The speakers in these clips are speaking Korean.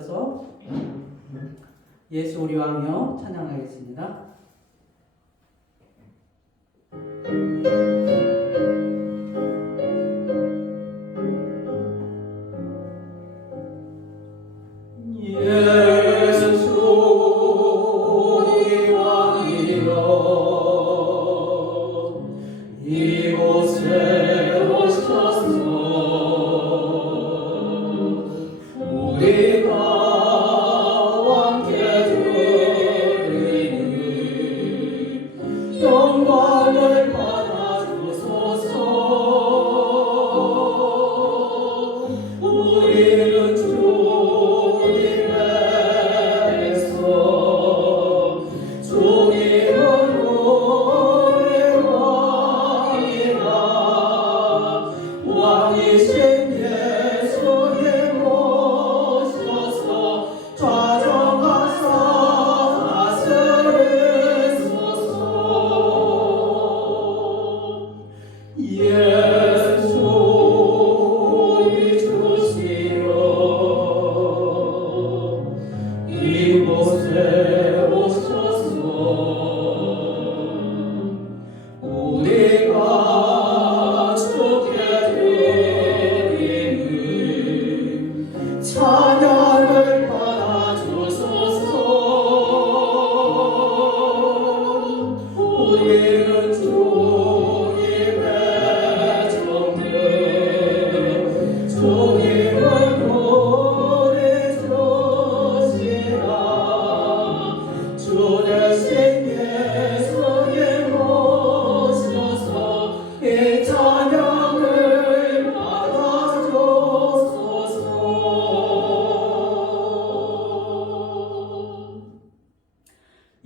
일어나셔서 예수 우리 왕이여 찬양하겠습니다.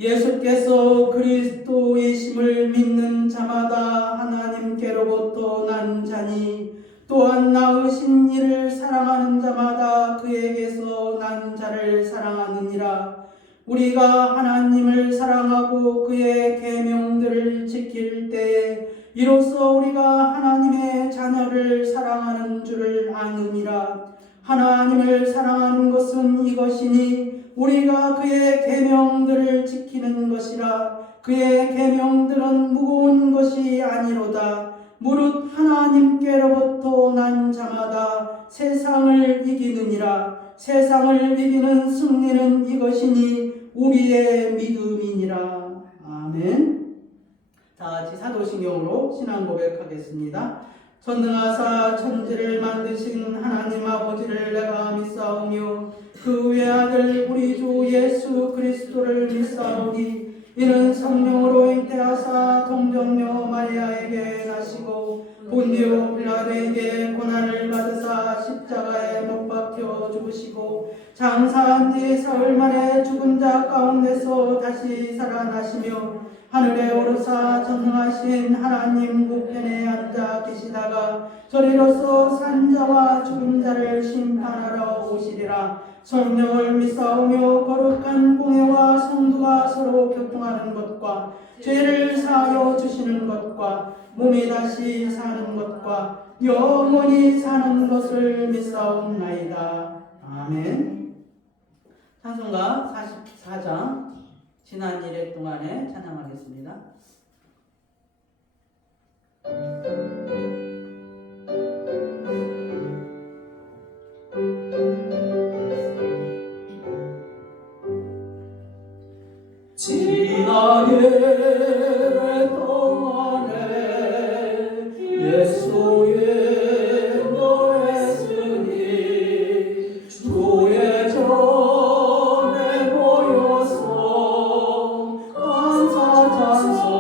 예수께서 그리스도이심을 믿는 자마다 하나님께로부터 난 자니 또한 낳으신 이를 사랑하는 자마다 그에게서 난 자를 사랑하느니라. 우리가 하나님을 사랑하고 그의 계명들을 지킬 때에 이로써 우리가 하나님의 자녀를 사랑하는 줄을 아느니라. 하나님을 사랑하는 것은 이것이니 우리가 그의 계명들을 지키는 것이라. 그의 계명들은 무거운 것이 아니로다. 무릇 하나님께로부터 난 자마다 세상을 이기느니라. 세상을 이기는 승리는 이것이니 우리의 믿음이니라. 아멘. 다 같이 사도신경으로 신앙 고백하겠습니다. 전능하사 천지를 만드신 하나님 아버지를 내가 믿사오며 그 외아들 우리 주 예수 그리스도를 믿사오니 이는 성령으로 잉태하사 동정녀 마리아에게 나시고 본디오 빌라도에게 고난을 받으사 십자가에 못 박혀 죽으시고 장사한 지 사흘 만에 죽은 자 가운데서 다시 살아나시며 하늘에 오르사 전능하신 하나님 우편에 앉아 계시다가 저리로서 산자와 죽은 자를 심판하러 오시리라. 성령을 믿사오며 거룩한 공회와 성도가 서로 교통하는 것과 죄를 사하여 주시는 것과 몸이 다시 사는 것과 영원히 사는 것을 믿사옵나이다. 아멘. 찬송가 44장 지난 1회 동안에 찬양하겠습니다. 지난 1회 동안에 예수의 노했으니 주의 전에 모여서 감사 찬송합니다.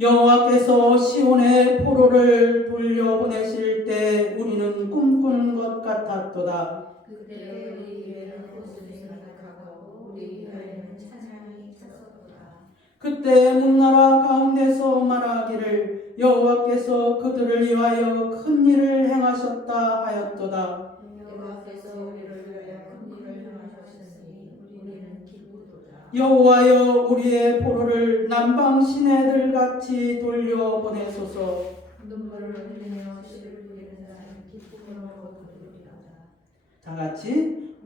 여호와께서 시온의 포로를 돌려보내실 때 우리는 꿈꾸는 것 같았도다. 그때 우리 입에는 웃음이 가득하고 우리 혀에는 찬양이 찼었도다. 그때 문나라 가운데서 말하기를 여호와께서 그들을 위하여 큰 일을 행하셨다 하였도다. 여호와께서 우리를 위하여 큰 일을 행하셨으니 우리는 기쁘도다. 여호와여 우리의 포로를 남방 시내들같이 돌려보내소서. 눈물을 흘리며 시를 부리는 자는 기쁨으로 거두리로다. 다같이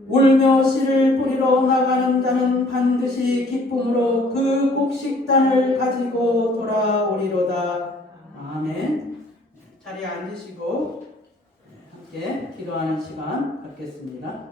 울며 씨를 뿌리러 나가는 자는 반드시 기쁨으로 그 곡식단을 가지고 돌아오리로다. 아멘. 자리에 앉으시고 함께 기도하는 시간 갖겠습니다.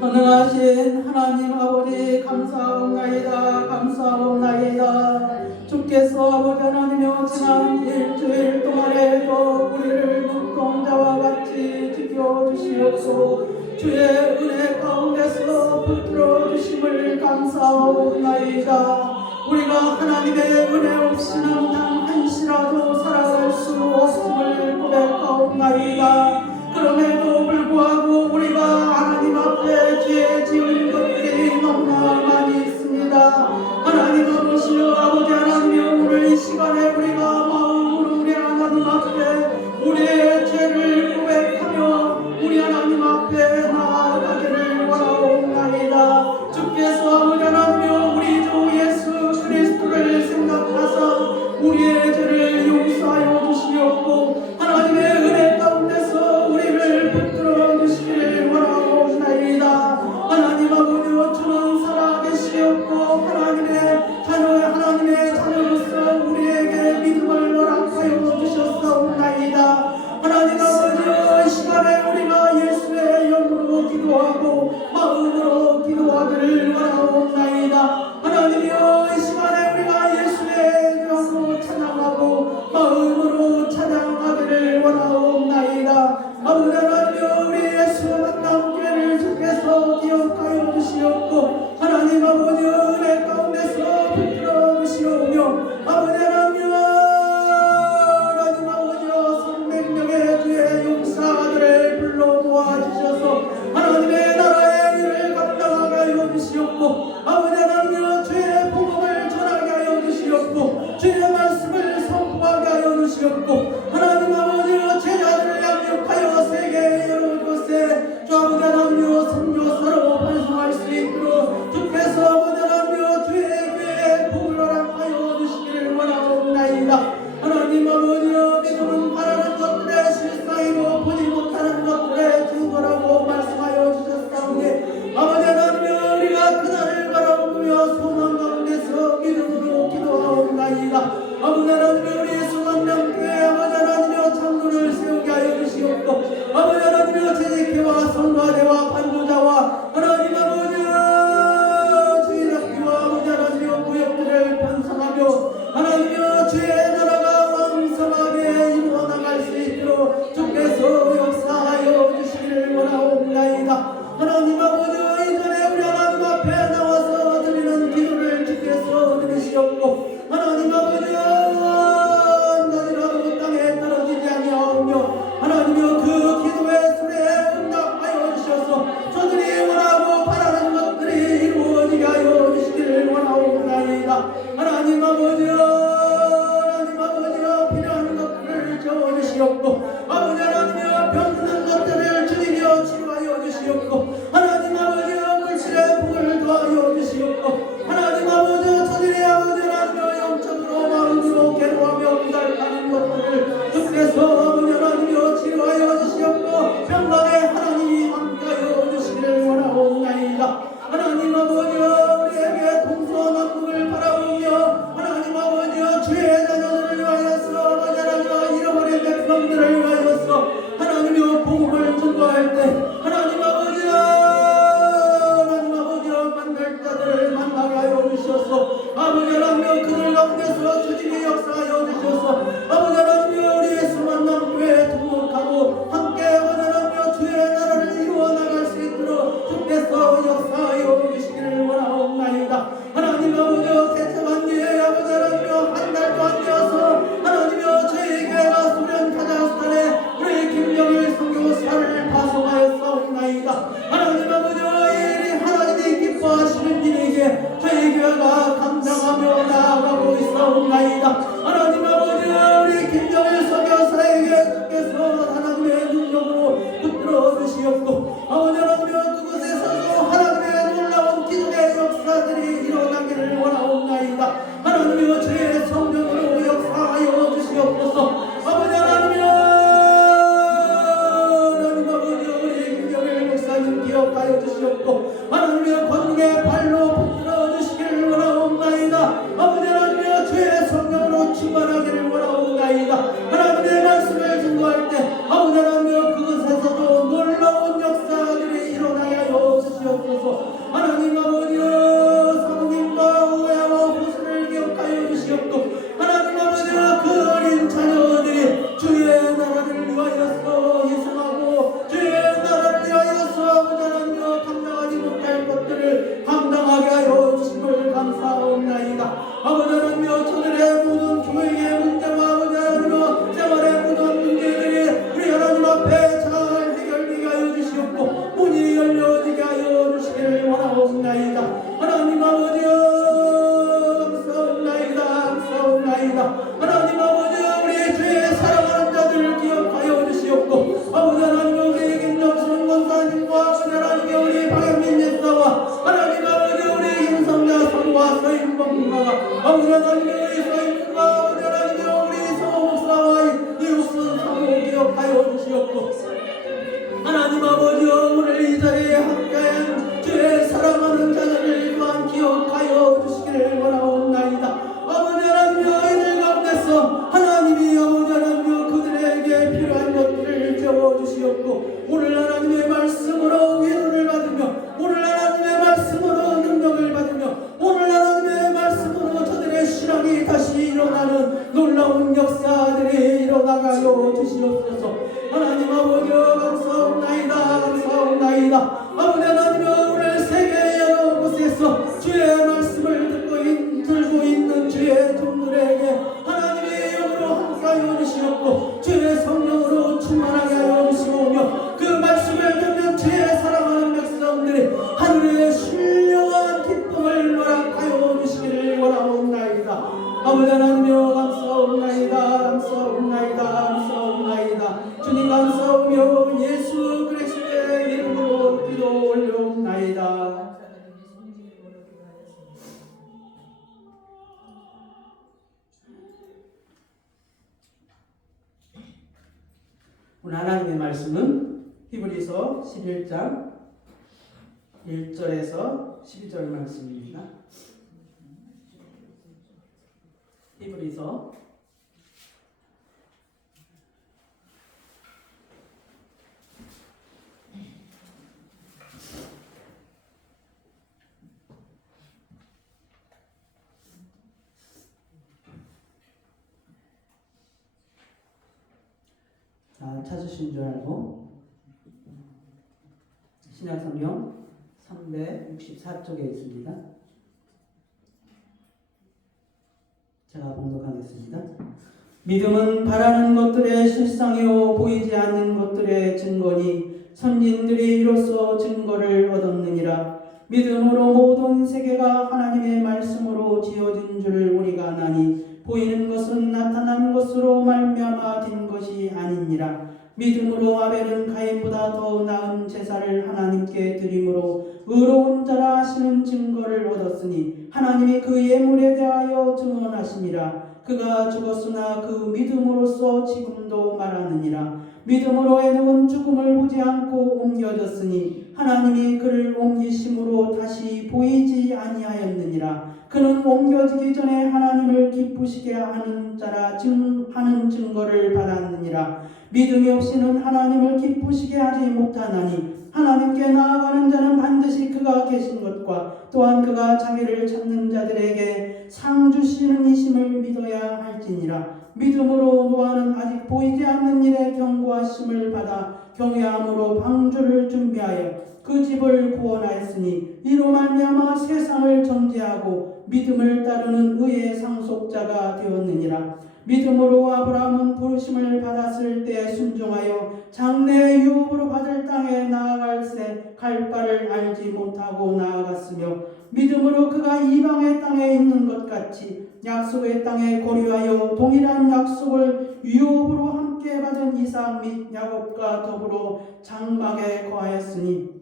전능하신 하나님 아버지 감사합나이다. 감사합나이다. 주께서 아버지 하나님여 지난 일주일 동안에도 우리를 눈동자와 같이 지켜주시옵고 주의 은혜 가운데서 붙들어 주심을 감사합나이다. 우리가 하나님의 은혜 없이는 단 한시라도 살아갈 수 없음을 고백하옵나이다. 그럼에도 불구하고 우리가 하나님 앞에 죄 지은 것들이 너무나 많이 있습니다. 하나님 아버지여 아버지 하나님여 오늘 이 시간에 우리가 마음으로 우리 하나님 앞에 우리의 죄를 고백하며 우리 하나님 앞에 나아가기를 원하옵나이다. 주께서 아버지 하나님여 우리 주 예수 그리스도를 생각하사 우리의 죄를 용서하여 주시옵고 하나님의 은혜 가운데서 우리를 붙들어 주시기를 원하옵나이다. 하나님 아버지여 주는 살아계시옵고 하나님의 자녀로서 우리에게 믿음을 허락하여 주셨사옵나이다. 하나님 아버지여 이 시간에 우리가 예수의 이름으로 기도하고 마음으로 기도하기를 원하옵나이다. 하나님이여 이 시간에 우리가 예수의 이름으로 찬양하고 마음으로 찬양하기를 원하옵나이다. 아버지 하나님이여 우리 예수 만남교회를 주께서 기억하여 주시옵고 하나님 아버지여 은혜 가운데서 붙들어 주시오며 아버지 하나님이여 하나님 아버지여 300명의 주의 용사들을 불러 모아주셔서 하나님의 나라의 일을 감당하게 하여 주시옵고 아버지 하나님이여 주의 복음을 전하게 하여 주시옵고 주의 말씀을 선포하게 하여 주시옵고 하나님 아버지여 제자들을 양육하여 세계 여러 곳에 주 아버지 하나님이여 선교사로 발송할 수 있도록 주께서 아버지 하나님이여 주의 교회에 복을 허락하여 주시기를 원하옵나이다. 하나님 아버지여 믿음은 바라는 것들의 실상이고 보지 못하는 것들의 증거라고 말씀하여 주셨사오니 아버지 하나님이여 우리가 그날을 바라보며 소망 가운데서 믿음으로 기도하옵나이다. 아버지 하나님이여 우리 수만남교회 아버지 하나님이여 장로를 세우게 하여 주시옵고 아버지 하나님이여 재직회와 성가대와 반도자와 하나님 아버지여 주일학교와 아버지 하나님이여 구역들을 편성하며 하나님이여 주의 나라가 왕성하게 이루어나갈 수 있도록 주께서 역사하여 주시기를 원하옵나이다. 하나님 아버지여 이전에 우리 하나님 앞에 나와서 드리는 기도를 주께서 들으시옵고 하나님 아버지여 한가지라도 땅에 떨어지지 아니하오며 하나님이여 그 기도의 소리에 응답하여 주셔서 저들이 원하고 바라는 것들이 이루어지게 하여 주시기를 원하옵나이다. 하나님 아버지여 필요한 것들을 채워주시옵고 아버지 하나님이여 병든 것들을 주님이여 치료하여 주시옵고 하나님 아버지여 물질의 복을 더하여 주시옵고 하나님 아버지여 저들이 아버지 하나님이여 영적으로 마음으로 괴로워하며 기다리는 것들을 주께서 아버지 하나님이여 치료하여 주시옵고 평강의 하나님이 함께하여 주시기를 원하옵나이다. 하나님 아버지여 우리에게 동서남북을 바라보며 하나님 아버지여 주의 자녀들을 위하여서 아버지 하나님이여 잃어버린 백성들을 위하여서 하나님이여 복음을 전도할 때 하나님 아버지여 만날 자들을 만나게 하여 주셔서 아버지 하나님이여 그들 가운데서 주님이 역사하여 주셔서 아버지 하나님이여 우리 예수 만남교회에 등록하고 함께 아버지 하나님이여 주의 나라를 이루어 나갈 수 있도록 주께서 역사하여 주시기를 원하옵나이다. 감사옵나이다. 하나님 아버지 우리 김정일 선교사에게 주께서 하나님의 능력으로 붙들어 주시옵고 아버지 하나님 그곳에 서서 하나님의 놀라운 기적의 역사들이 일어나기를 원하옵나이다. 하나님이여 주의 성령으로 역사하여 주시옵소서. 아버지 하나님 아버지 우리 김정일 목사님 기억하여 주시옵고 하나님의 권능의 발로 붙들어 주시기를 원하옵나이다. 아버지 하나님이여 주의 성령으로 충만하기를 원하옵나이다. 하나님의 말씀을 증거할 때 아버지 하나님이여 그것에서도 놀라운 역사들이 일어나게 하여 주시옵소서. 하나님 아버지여 사모님과 후회와 후손을 기억하여 주시옵고 하나님 아버지여 그 어린 자녀들이 주의 나라를 위하여서 희생하고 주의 나라를 위하여서 아버지 하나님이여 감당하지 못할 것들을 감당하게 하여 주심을 감사옵나이다. 아버지 하나님이여 저들의 모든 교회의 문제와 아버지 하나님이여 생활의 모든 문제들이 우리 하나님 앞에 잘 해결되게 하여 주시옵고 문이 열려지게 하여 주시기를 원하옵나이다. 하나님 아버지여 감사옵나이다. 감사옵나이다. 하나님 아버지여 우리 주의 사랑하는 자들을 기억하여 주시옵고 아버지 하나님 우리 김정순 권사님과 아버지 하나님 우리 박영민 예사와 하나님 아버지 우리 김성자 사모와 서인범과 아버지 하나님 우리 서인범과 아버지 하나님 우리 서목사와 이웃순 사모 기억하여 주시옵고 하나님 아버지여 오늘 이 자리에 함께한 주의 사랑하는 자들을 또한 기억하여 주시기를 원하옵나이다. 아버지 하나님이여 이들 가운데서 하나님이 아버지 하나님이여 그들에게 필요한 것들을 채워주시옵고 오늘 하나님의 말씀으로 위로를 받으며 오늘 하나님의 말씀으로 능력을 받으며 오늘 하나님의 말씀으로 저들의 신앙이 다시 일어나는 놀라운 역사들이 일어나게 하여 주시옵소서. 하나님 아버지여 감사옵나이다. 감사옵나이다. 아버지 하나님이여 오늘 세계의 여러 곳에서 주의 말씀을 들고 있는 주의 종들에게 하나님의 영으로 함께하여 주시옵고 주의 성령으로 충만하게 하여 주시오며 그 말씀을 듣는 주의 사랑하는 백성들이 하늘의 신령한 기쁨을 허락하여 주시기를 원하옵나이다. 아버지 하나님이여 감사옵나이다. 감사옵나이다. 감사옵나이다. 주님 감사오며 예수 그리스도의 이름으로 기도 올려옵나이다. 오늘 하나님의 말씀은 히브리서 11장 1절에서 12절 말씀입니다. 히브리서 1절 찾으신 줄 알고 신약성경 364쪽에 있습니다. 제가 봉독하겠습니다. 믿음은 바라는 것들의 실상이요 보이지 않는 것들의 증거니 선진들이 이로써 증거를 얻었느니라. 믿음으로 모든 세계가 하나님의 말씀으로 지어진 줄 우리가 아나니 보이는 것은 나타난 것으로 말미암아 된 것이 아니니라. 믿음으로 아벨은 가인보다 더 나은 제사를 하나님께 드림으로 의로운 자라 하시는 증거를 얻었으니 하나님이 그 예물에 대하여 증언하시니라. 그가 죽었으나 그 믿음으로써 지금도 말하느니라. 믿음으로 에녹은 죽음을 보지 않고 옮겨졌으니 하나님이 그를 옮기심으로 다시 보이지 아니하였느니라. 그는 옮겨지기 전에 하나님을 기쁘시게 하는 자라 하는 증거를 받았느니라. 믿음이 없이는 하나님을 기쁘시게 하지 못하나니 하나님께 나아가는 자는 반드시 그가 계신 것과 또한 그가 자기를 찾는 자들에게 상 주시는 이심을 믿어야 할지니라. 믿음으로 노아는 아직 보이지 않는 일에 경고하심을 받아 경외함으로 방주를 준비하여 그 집을 구원하였으니 이로 말미암아 세상을 정죄하고 믿음을 따르는 의의 상속자가 되었느니라. 믿음으로 아브라함은 부르심을 받았을 때 순종하여 장래 유업으로 받을 땅에 나아갈새 갈 바를 알지 못하고 나아갔으며 믿음으로 그가 이방의 땅에 있는 것 같이 약속의 땅에 거류하여 동일한 약속을 유업으로 함께 받은 이삭 및 야곱과 더불어 장막에 거하였으니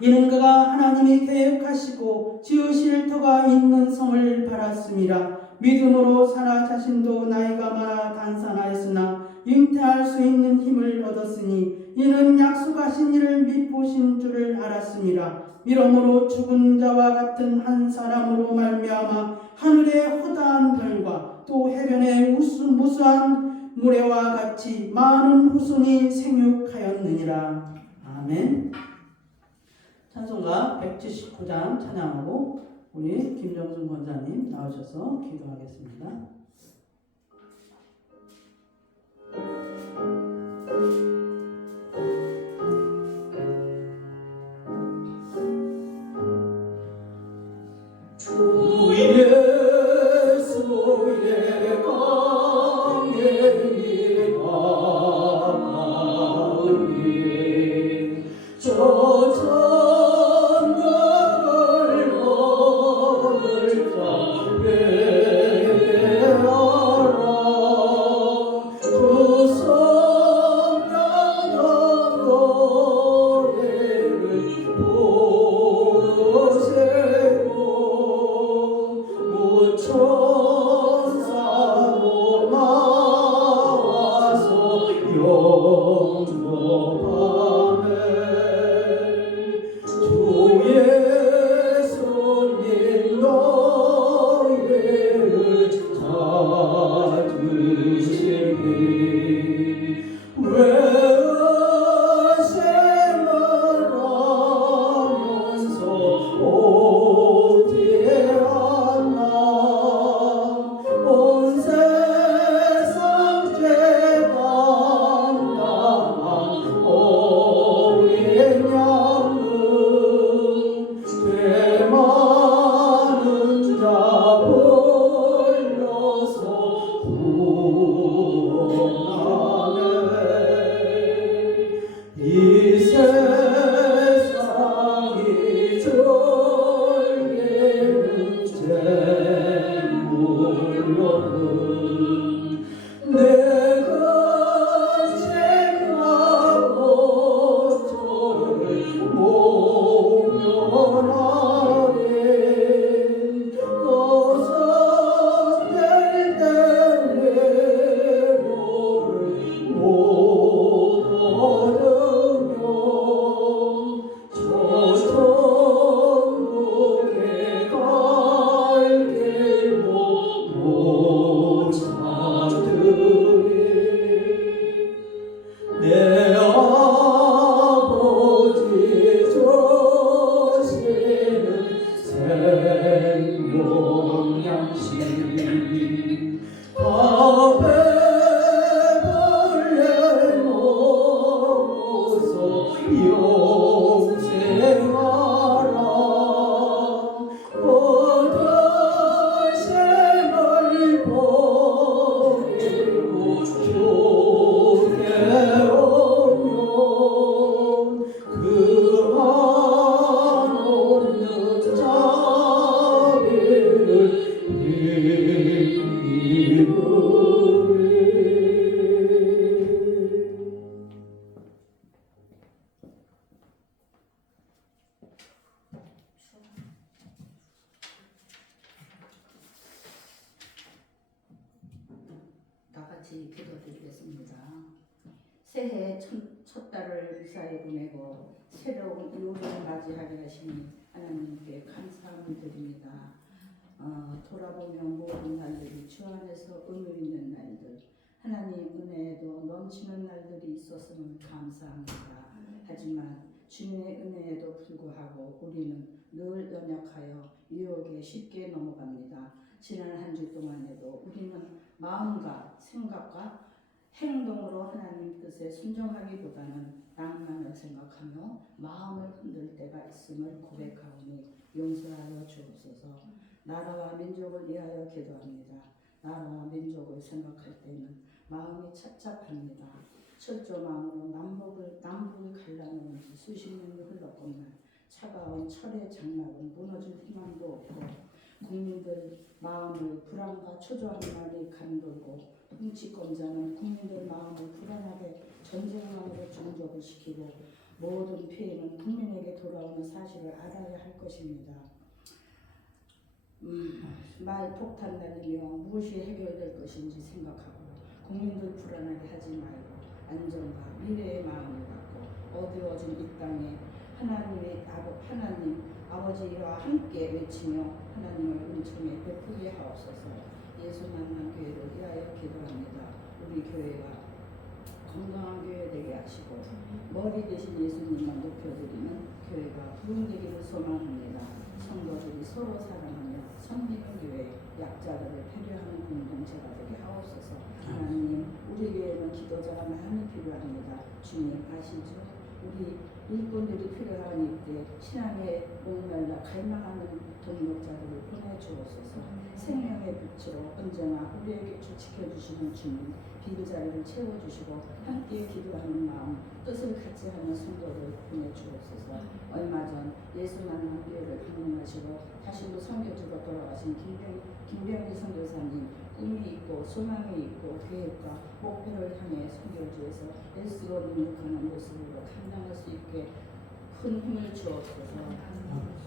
이는 그가 하나님이 계획하시고 지으실 터가 있는 성을 바랐음이라. 믿음으로 사라 자신도 나이가 많아 단산하였으나 잉태할 수 있는 힘을 얻었으니 이는 약속하신 이를 미쁘신 줄을 알았음이라. 이러므로 죽은 자와 같은 한 사람으로 말미암아 하늘의 허다한 별과 또 해변의 무수한 모래와 같이 많은 후손이 생육하였느니라. 아멘. 찬송가 179장 찬양하고 우리 김정순 권사님 나오셔서 기도하겠습니다. 주 예수의 강림이 가까우니 저 천국을 얻을 자 회개하라. 주 성령의 노래를 부르세요. 천사로 나와서 영접하네. 주 예수님 너희를 찾으시니 외생을 하면서 오지 않나. 온 세상 죄 담당한 어린 양은 죄 많은 자 불러서 구원하네. 이 세상이 즐기는 재물로는 내가 책망하고 저를 모면하리. 어서 될 때 외로를 못 얻으며 저 천국에 갈 길도 못 찾으리. 내 아버지 주시는 생명양식 밥에 벌레 먹어서 영생하라. 얻은 셈을 버리고 주께 오면 그 한없는 자비를 나같이 기도드리겠습니다. 새해 첫 달을 무사히 보내고 새로운 2월을 맞이하게 하시니 하나님께 감사함을 드립니다. 돌아보면 모든 날들이 주 안에서 의미 있는 날들, 하나님 은혜에도 넘치는 날들이 있었음을 감사합니다. 하지만 주님의 은혜에도 불구하고 우리는 늘 연약하여 유혹에 쉽게 넘어갑니다. 지난 한 주 동안에도 우리는 마음과 생각과 행동으로 하나님 뜻에 순종하기보다는 낭만을 생각하며 마음을 흔들 때가 있음을 고백하오니 용서하여 주옵소서. 나라와 민족을 위하여 기도합니다. 나라와 민족을 생각할 때는 마음이 착잡합니다. 철저 마음으로 남북을 갈라놓은 지 수십 년이 흘렀건만 차가운 철의 장막은 무너질 희망도 없고 국민들 마음을 불안과 초조함만이 감돌고 통치권자는 국민들 마음을 불안하게 전쟁망으로 종족을 시키고 모든 피해는 국민에게 돌아오는 사실을 알아야 할 것입니다. 말 폭탄 날리며 무엇이 해결될 것인지 생각하고 국민들 불안하게 하지 말고 안정과 미래의 마음을 갖고 어두워진 이 땅에 하나님 아버지와 함께 외치며 하나님을 은총에 베푸게 하옵소서. 예수 만난 교회를 위하여 기도합니다. 우리 교회가 건강한 교회 되게 하시고 머리 대신 예수님만 높여드리는 교회가 부흥되기를 소망합니다. 성도들이 서로 사랑하며 섬기는 교회, 약자들을 배려하는 공동체가 되게 하옵소서. 하나님, 우리 교회는 기도자가 많이 필요합니다. 주님 아시죠? 우리 일꾼들이 필요한 이때 신앙에 목말라 갈망하는 동력자들을 보내주옵소서. 생명의 빛으로 언제나 우리에게 지켜주시는 주님, 빈자리를 채워주시고 함께 기도하는 마음, 뜻을 같이 하는 성도를 보내주옵소서. 얼마 전 예수 만난 교회를 방문하시고 다시도 선교지로 돌아가신 김병희 선교사님, 꿈이 있고 소망이 있고 계획과 목표를 향해 선교지에서 애쓰고 능력하는 모습으로 감당할 수 있게 큰 힘을 주옵소서.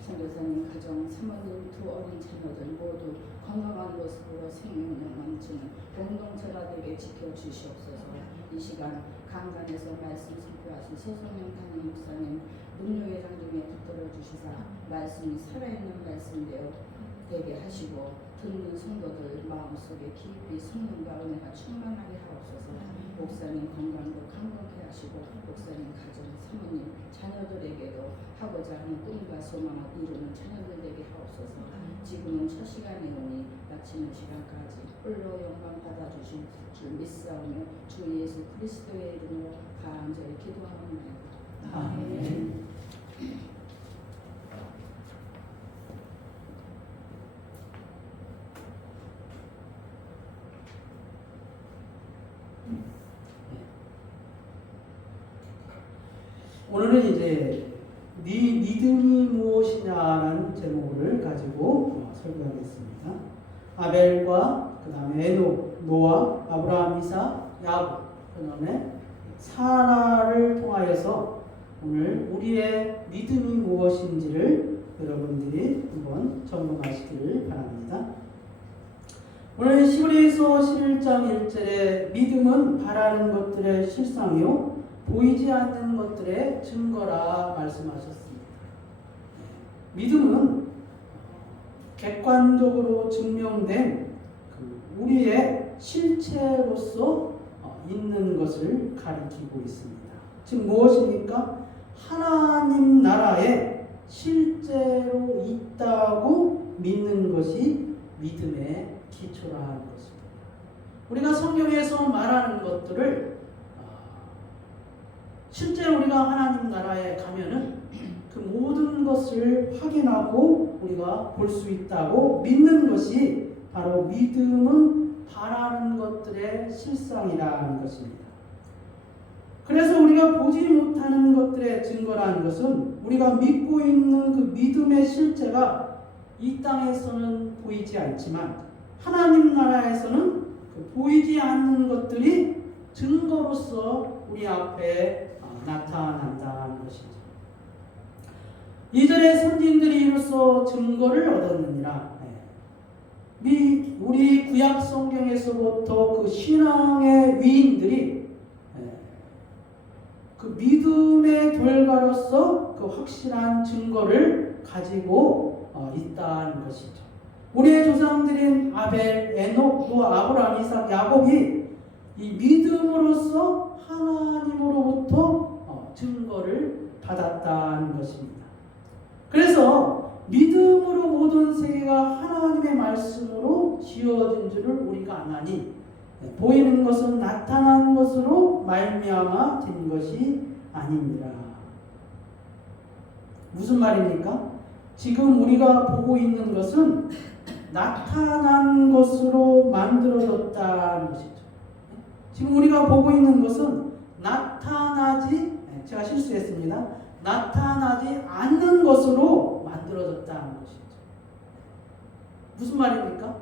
선교사님 가정, 사모님, 두 어린 자녀들 모두 건강한 모습으로 생명력 넘치는 공동체가 되게 지켜주시옵소서. 이 시간 강단에서 말씀 선포하신 서성영 담임 목사님, 문효회장 중에 붙들어 주시사 말씀이 살아있는 말씀되어 되게 하시고 듣는 성도들 마음속에 깊이 성령과 은혜가 충만하게 하옵소서. 목사님 건강도 강건케 하시고 목사님 가정, 사모님, 자녀들에게도 하고자 하는 꿈과 소망을 이루는 자녀들 되게 하옵소서. 지금은 첫 시간이오니 마치는 시간까지 홀로 영광 받아주신 줄 믿사오며 주 예수 그리스도의 이름으로 간절히 기도하옵나이다. 아멘. 오늘은 이제 네 믿음이 무엇이냐라는 제목을 가지고 설교하겠습니다. 아벨과 그 다음에 에녹, 노아, 아브라함, 이삭, 야곱, 그 다음에 사라를 통하여서 오늘 우리의 믿음이 무엇인지를 여러분들이 한번 점검하시기를 바랍니다. 오늘 히브리서 11장 1절에 믿음은 바라는 것들의 실상이요 보이지 않는 것들의 증거라 말씀하셨습니다. 믿음은 객관적으로 증명된 우리의 실체로서 있는 것을 가리키고 있습니다. 즉 무엇입니까? 하나님 나라에 실제로 있다고 믿는 것이 믿음의 기초라는 것입니다. 우리가 성경에서 말하는 것들을 실제 우리가 하나님 나라에 가면은 그 모든 것을 확인하고 우리가 볼 수 있다고 믿는 것이 바로 믿음은 바라는 것들의 실상이라는 것입니다. 그래서 우리가 보지 못하는 것들의 증거라는 것은 우리가 믿고 있는 그 믿음의 실제가 이 땅에서는 보이지 않지만 하나님 나라에서는 그 보이지 않는 것들이 증거로서 우리 앞에 나타난다는 것이죠. 이전에 선진들이 이로써 증거를 얻었느니라. 우리 구약 성경에서부터 그 신앙의 위인들이 그 믿음의 결과로서 그 확실한 증거를 가지고 있다는 것이죠. 우리의 조상들인 아벨, 에녹, 노아, 아브라함, 이삭, 야곱이 이 믿음으로써 하나님으로부터 증거를 받았다는 것입니다. 그래서 믿음으로 모든 세계가 하나님의 말씀으로 지어진 줄을 우리가 아나니 보이는 것은 나타난 것으로 말미암아 된 것이 아닙니다. 무슨 말입니까? 지금 우리가 보고 있는 것은 나타난 것으로 만들어졌다는 것이죠. 지금 우리가 보고 있는 것은 제가 실수했습니다. 나타나지 않는 것으로 만들어졌다는 것이죠. 무슨 말입니까?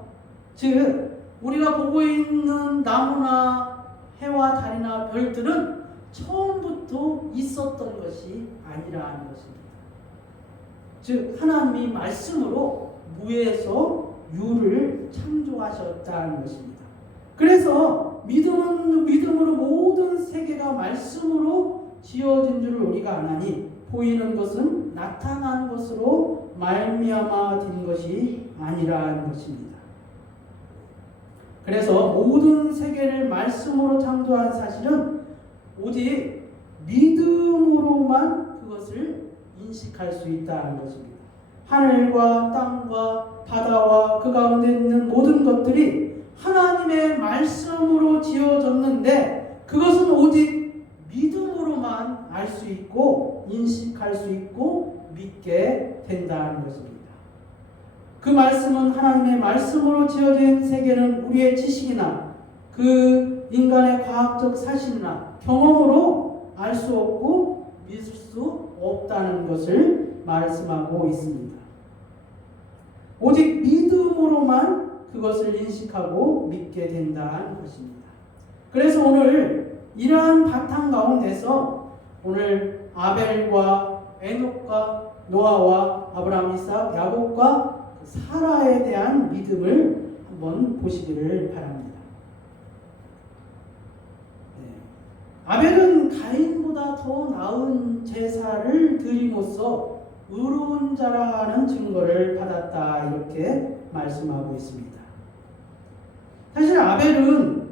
즉 우리가 보고 있는 나무나 해와 달이나 별들은 처음부터 있었던 것이 아니라는 것입니다. 즉 하나님이 말씀으로 무에서 유를 창조하셨다는 것입니다. 그래서 믿음으로 모든 세계가 말씀으로 지어진 줄을 우리가 아나니 보이는 것은 나타난 것으로 말미암아 된 것이 아니라는 것입니다. 그래서 모든 세계를 말씀으로 창조한 사실은 오직 믿음으로만 그것을 인식할 수 있다는 것입니다. 하늘과 땅과 바다와 그 가운데 있는 모든 것들이 하나님의 말씀으로 지어졌는데 그것은 오직 믿음으로만 알 수 있고 인식할 수 있고 믿게 된다는 것입니다. 그 말씀은 하나님의 말씀으로 지어진 세계는 우리의 지식이나 그 인간의 과학적 사실이나 경험으로 알 수 없고 믿을 수 없다는 것을 말씀하고 있습니다. 오직 믿음으로만 그것을 인식하고 믿게 된다는 것입니다. 그래서 오늘 이러한 바탕 가운데서 오늘 아벨과 에녹과 노아와 아브라함, 이삭, 야곱과 사라에 대한 믿음을 한번 보시기를 바랍니다. 아벨은 가인보다 더 나은 제사를 드림으로써 의로운 자라는 증거를 받았다 이렇게 말씀하고 있습니다. 사실 아벨은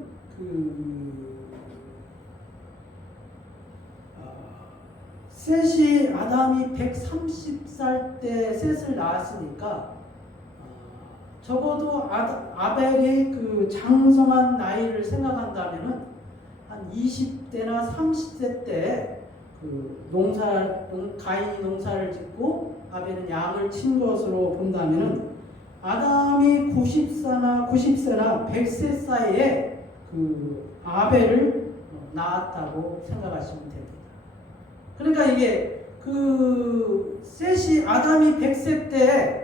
셋이 아담이 130살 때 셋을 낳았으니까 적어도 아벨이 그 장성한 나이를 생각한다면은 한 20대나 30대 때 그 가인이 농사를 짓고 아벨은 양을 친 것으로 본다면은 아담이 90세나 100세 사이에 그 아벨을 낳았다고 생각하시면 됩니다. 그러니까 이게 그 셋이 아담이 100세 때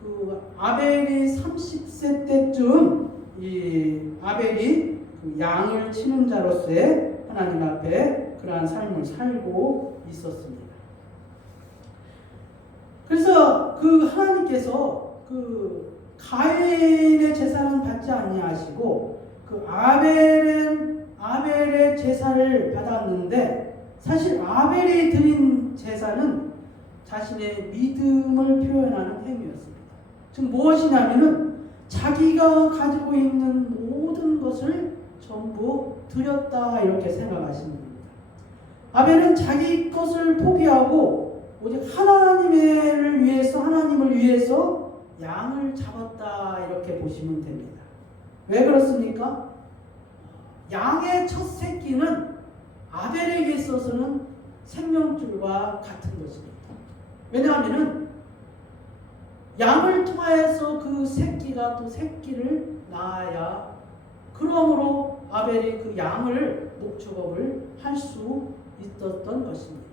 그 아벨이 30세 때쯤 이 아벨이 그 양을 치는 자로서의 하나님 앞에 그러한 삶을 살고 있었습니다. 그래서 그 하나님께서 그 가인의 제사는 받지 아니하시고 그 아벨의 제사를 받았는데 사실 아벨이 드린 제사는 자신의 믿음을 표현하는 행위였습니다. 즉 무엇이냐면은 자기가 가지고 있는 모든 것을 전부 드렸다 이렇게 생각하시는 겁니다. 아벨은 자기 것을 포기하고 오직 하나님을 위해서 양을 잡았다 이렇게 보시면 됩니다. 왜 그렇습니까? 양의 첫 새끼는 아벨에게 있어서는 생명줄과 같은 것입니다. 왜냐하면 양을 통하여서 그 새끼가 또 새끼를 낳아야 그러므로 아벨이 그 양을 목축업을 할 수 있었던 것입니다.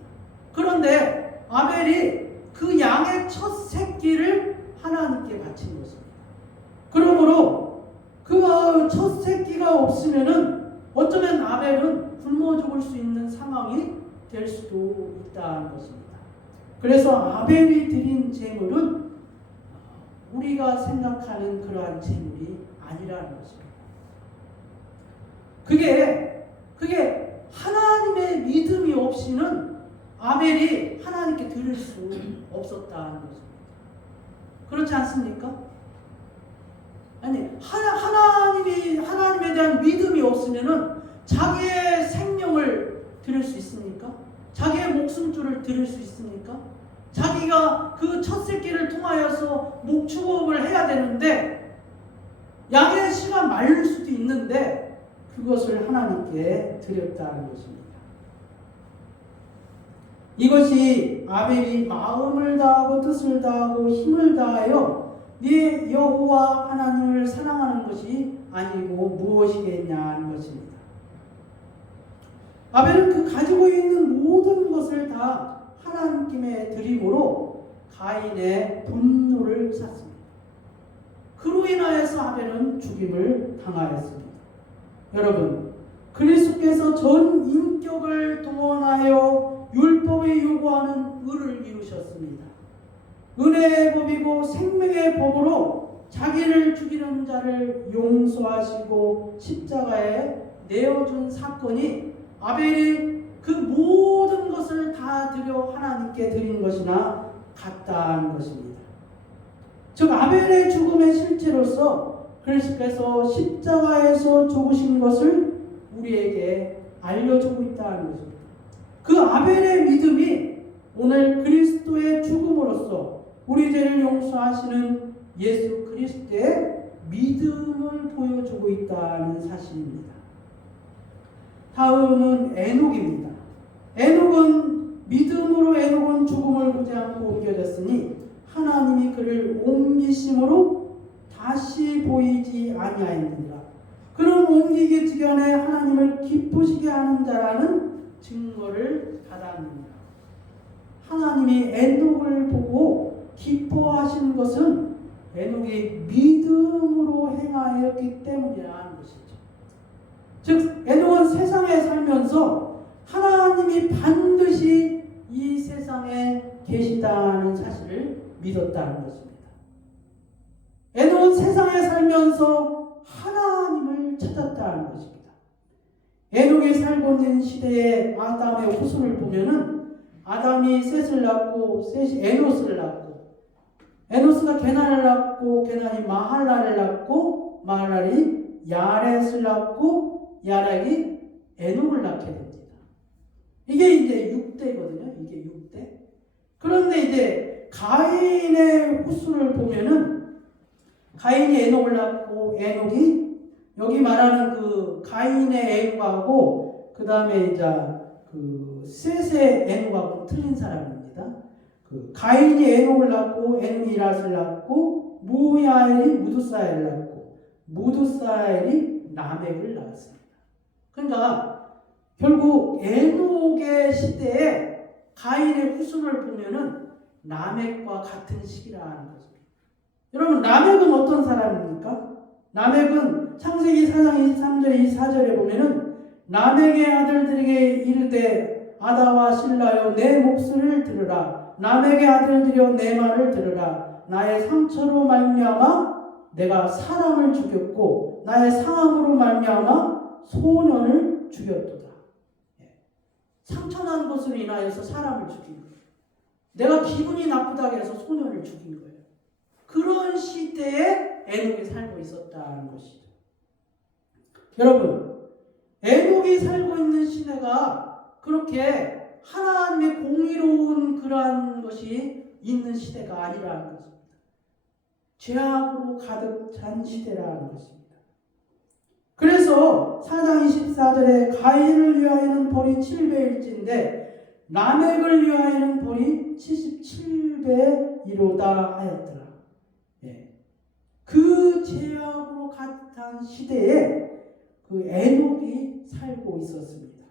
그런데 아벨이 그 양의 첫 새끼를 하나님께 바친 것입니다. 그러므로 그 첫 새끼가 없으면은 어쩌면 아벨은 굶어 죽을 수 있는 상황이 될 수도 있다는 것입니다. 그래서 아벨이 드린 제물은 우리가 생각하는 그러한 제물이 아니라는 것입니다. 그게 하나님의 믿음이 없이는 아벨이 하나님께 드릴 수 없었다는 것입니다. 그렇지 않습니까? 아니 하나님에 대한 믿음이 없으면은 자기의 생명을 드릴 수 있습니까? 자기의 목숨줄을 드릴 수 있습니까? 자기가 그 첫 새끼를 통하여서 목축업을 해야 되는데 양의 씨가 마를 수도 있는데 그것을 하나님께 드렸다는 것입니다. 이것이 아벨이 마음을 다하고 뜻을 다하고 힘을 다하여 네 여호와 하나님을 사랑하는 것이 아니고 무엇이겠냐는 것입니다. 아벨은 그 가지고 있는 모든 것을 다 하나님께 드림으로 가인의 분노를 샀습니다. 그로 인하여서 아벨은 죽임을 당하였습니다. 여러분, 그리스도께서 전 인격을 동원하여 율법이 요구하는 의를 이루셨습니다. 은혜의 법이고 생명의 법으로 자기를 죽이는 자를 용서하시고 십자가에 내어준 사건이 아벨이 그 모든 것을 다 드려 하나님께 드린 것이나 같다는 것입니다. 즉 아벨의 죽음의 실체로서 그리스도께서 십자가에서 죽으신 것을 우리에게 알려주고 있다는 것입니다. 그 아벨의 믿음이 오늘 그리스도의 죽음으로써 우리 죄를 용서하시는 예수 그리스도의 믿음을 보여주고 있다는 사실입니다. 다음은 에녹입니다. 에녹은 믿음으로 에녹은 죽음을 보지 않고 옮겨졌으니 하나님이 그를 옮기심으로 다시 보이지 아니하였느니라. 그는 옮기기 직전에 하나님을 기쁘시게 하는 자라는 증거를 받았느니라. 하나님이 에녹을 보고 기뻐하신 것은 에녹이 믿음으로 행하였기 때문이라는 것이죠. 즉 에녹은 세상에 살면서 하나님이 반드시 이 세상에 계시다는 사실을 믿었다는 것입니다. 에녹은 세상에 살면서 하나님을 찾았다는 것입니다. 에녹이 살고 있는 시대의 아담의 후손을 보면은 아담이 셋을 낳고 셋이 에노스를 낳고 에노스가 게난을 낳고 게난이 마할랄을 낳고 마할랄이 야렛을 낳고 야렛이 에녹을 낳게 됩니다. 이게 이제 6대거든요. 이게 6대. 그런데 이제 가인의 후손을 보면은 가인이 에녹을 낳고 에녹이 여기 말하는 그 가인의 에녹하고 그 다음에 이제 그 셋의 에녹하고 틀린 사람입니다. 그 가인이 에녹을 낳고 에녹이 이랏을 낳고 무야엘이 무두사엘을 낳고 무두사엘이 라멕을 낳았습니다. 그러니까 결국 에녹의 시대에 가인의 후손을 보면은 라멕과 같은 시기라는 것입니다. 여러분 라멕은 어떤 사람입니까? 라멕은 창세기 4장 23절 24절에 보면은 라멕의 아들들에게 이르되 아다와 실라여 내 목소리를 들으라. 라멕의 아들들이여 내 말을 들으라. 나의 상처로 말미암아 내가 사람을 죽였고 나의 상함으로 말미암아 소년을 죽였도다. 상처난 것으로 인하여서 사람을 죽인 거예요. 내가 기분이 나쁘다고 해서 소년을 죽인 거예요. 그런 시대에 에녹이 살고 있었다는 것이죠. 여러분, 에녹이 살고 있는 시대가 그렇게 하나님의 공의로운 그러한 것이 있는 시대가 아니라는 것입니다. 죄악으로 가득 찬 시대라는 것입니다. 그래서 4장 24절에 가인을 위하여는 벌이 7배일진데 라멕을 위하여는 벌이 77배이로다 하였더라. 그 죄악으로 가득 찬 시대에 그 에녹이 살고 있었습니다.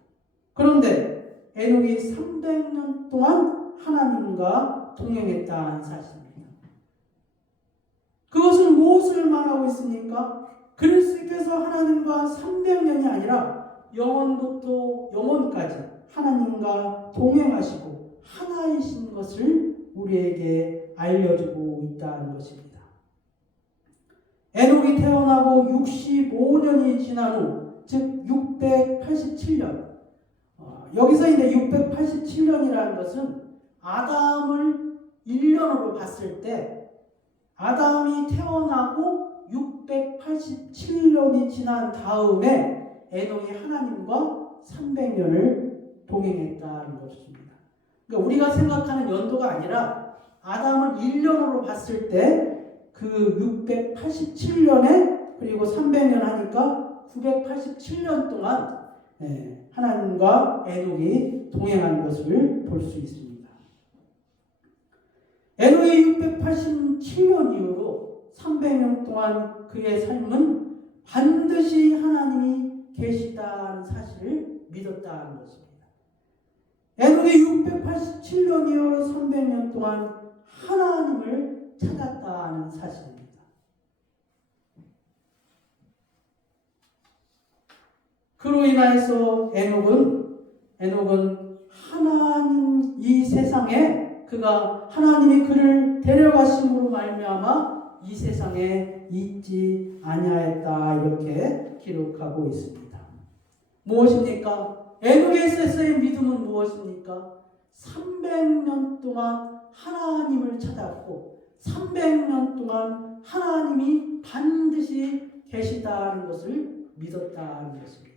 그런데 에녹이 300년 동안 하나님과 동행했다는 사실입니다. 그것은 무엇을 말하고 있습니까? 그리스도께서 하나님과 300년이 아니라 영원부터 영원까지 하나님과 동행하시고 하나이신 것을 우리에게 알려주고 있다는 것입니다. 에녹이 태어나고 65년이 지난 후, 즉 687년. 여기서 이제 687년이라는 것은 아담을 1년으로 봤을 때 아담이 태어나고 687년이 지난 다음에 에녹이 하나님과 300년을 동행했다는 것입니다. 그러니까 우리가 생각하는 연도가 아니라 아담을 1년으로 봤을 때 그 687년에 그리고 300년 하니까 987년 동안 하나님과 에녹이 동행한 것을 볼 수 있습니다. 에녹이 687년 이후로 300년 동안 그의 삶은 반드시 하나님이 계시다는 사실을 믿었다는 것입니다. 에녹이 687년 이후로 300년 동안 하나님을 찾았다는 사실입니다. 그로 인하여서 에녹은 하나님 이 세상에 그가 하나님이 그를 데려가심으로 말미암아 이 세상에 있지 아니하였다 이렇게 기록하고 있습니다. 무엇입니까? 에녹에 있어서의 믿음은 무엇입니까? 300년 동안 하나님을 찾았고 300년 동안 하나님이 반드시 계시다는 것을 믿었다는 것입니다.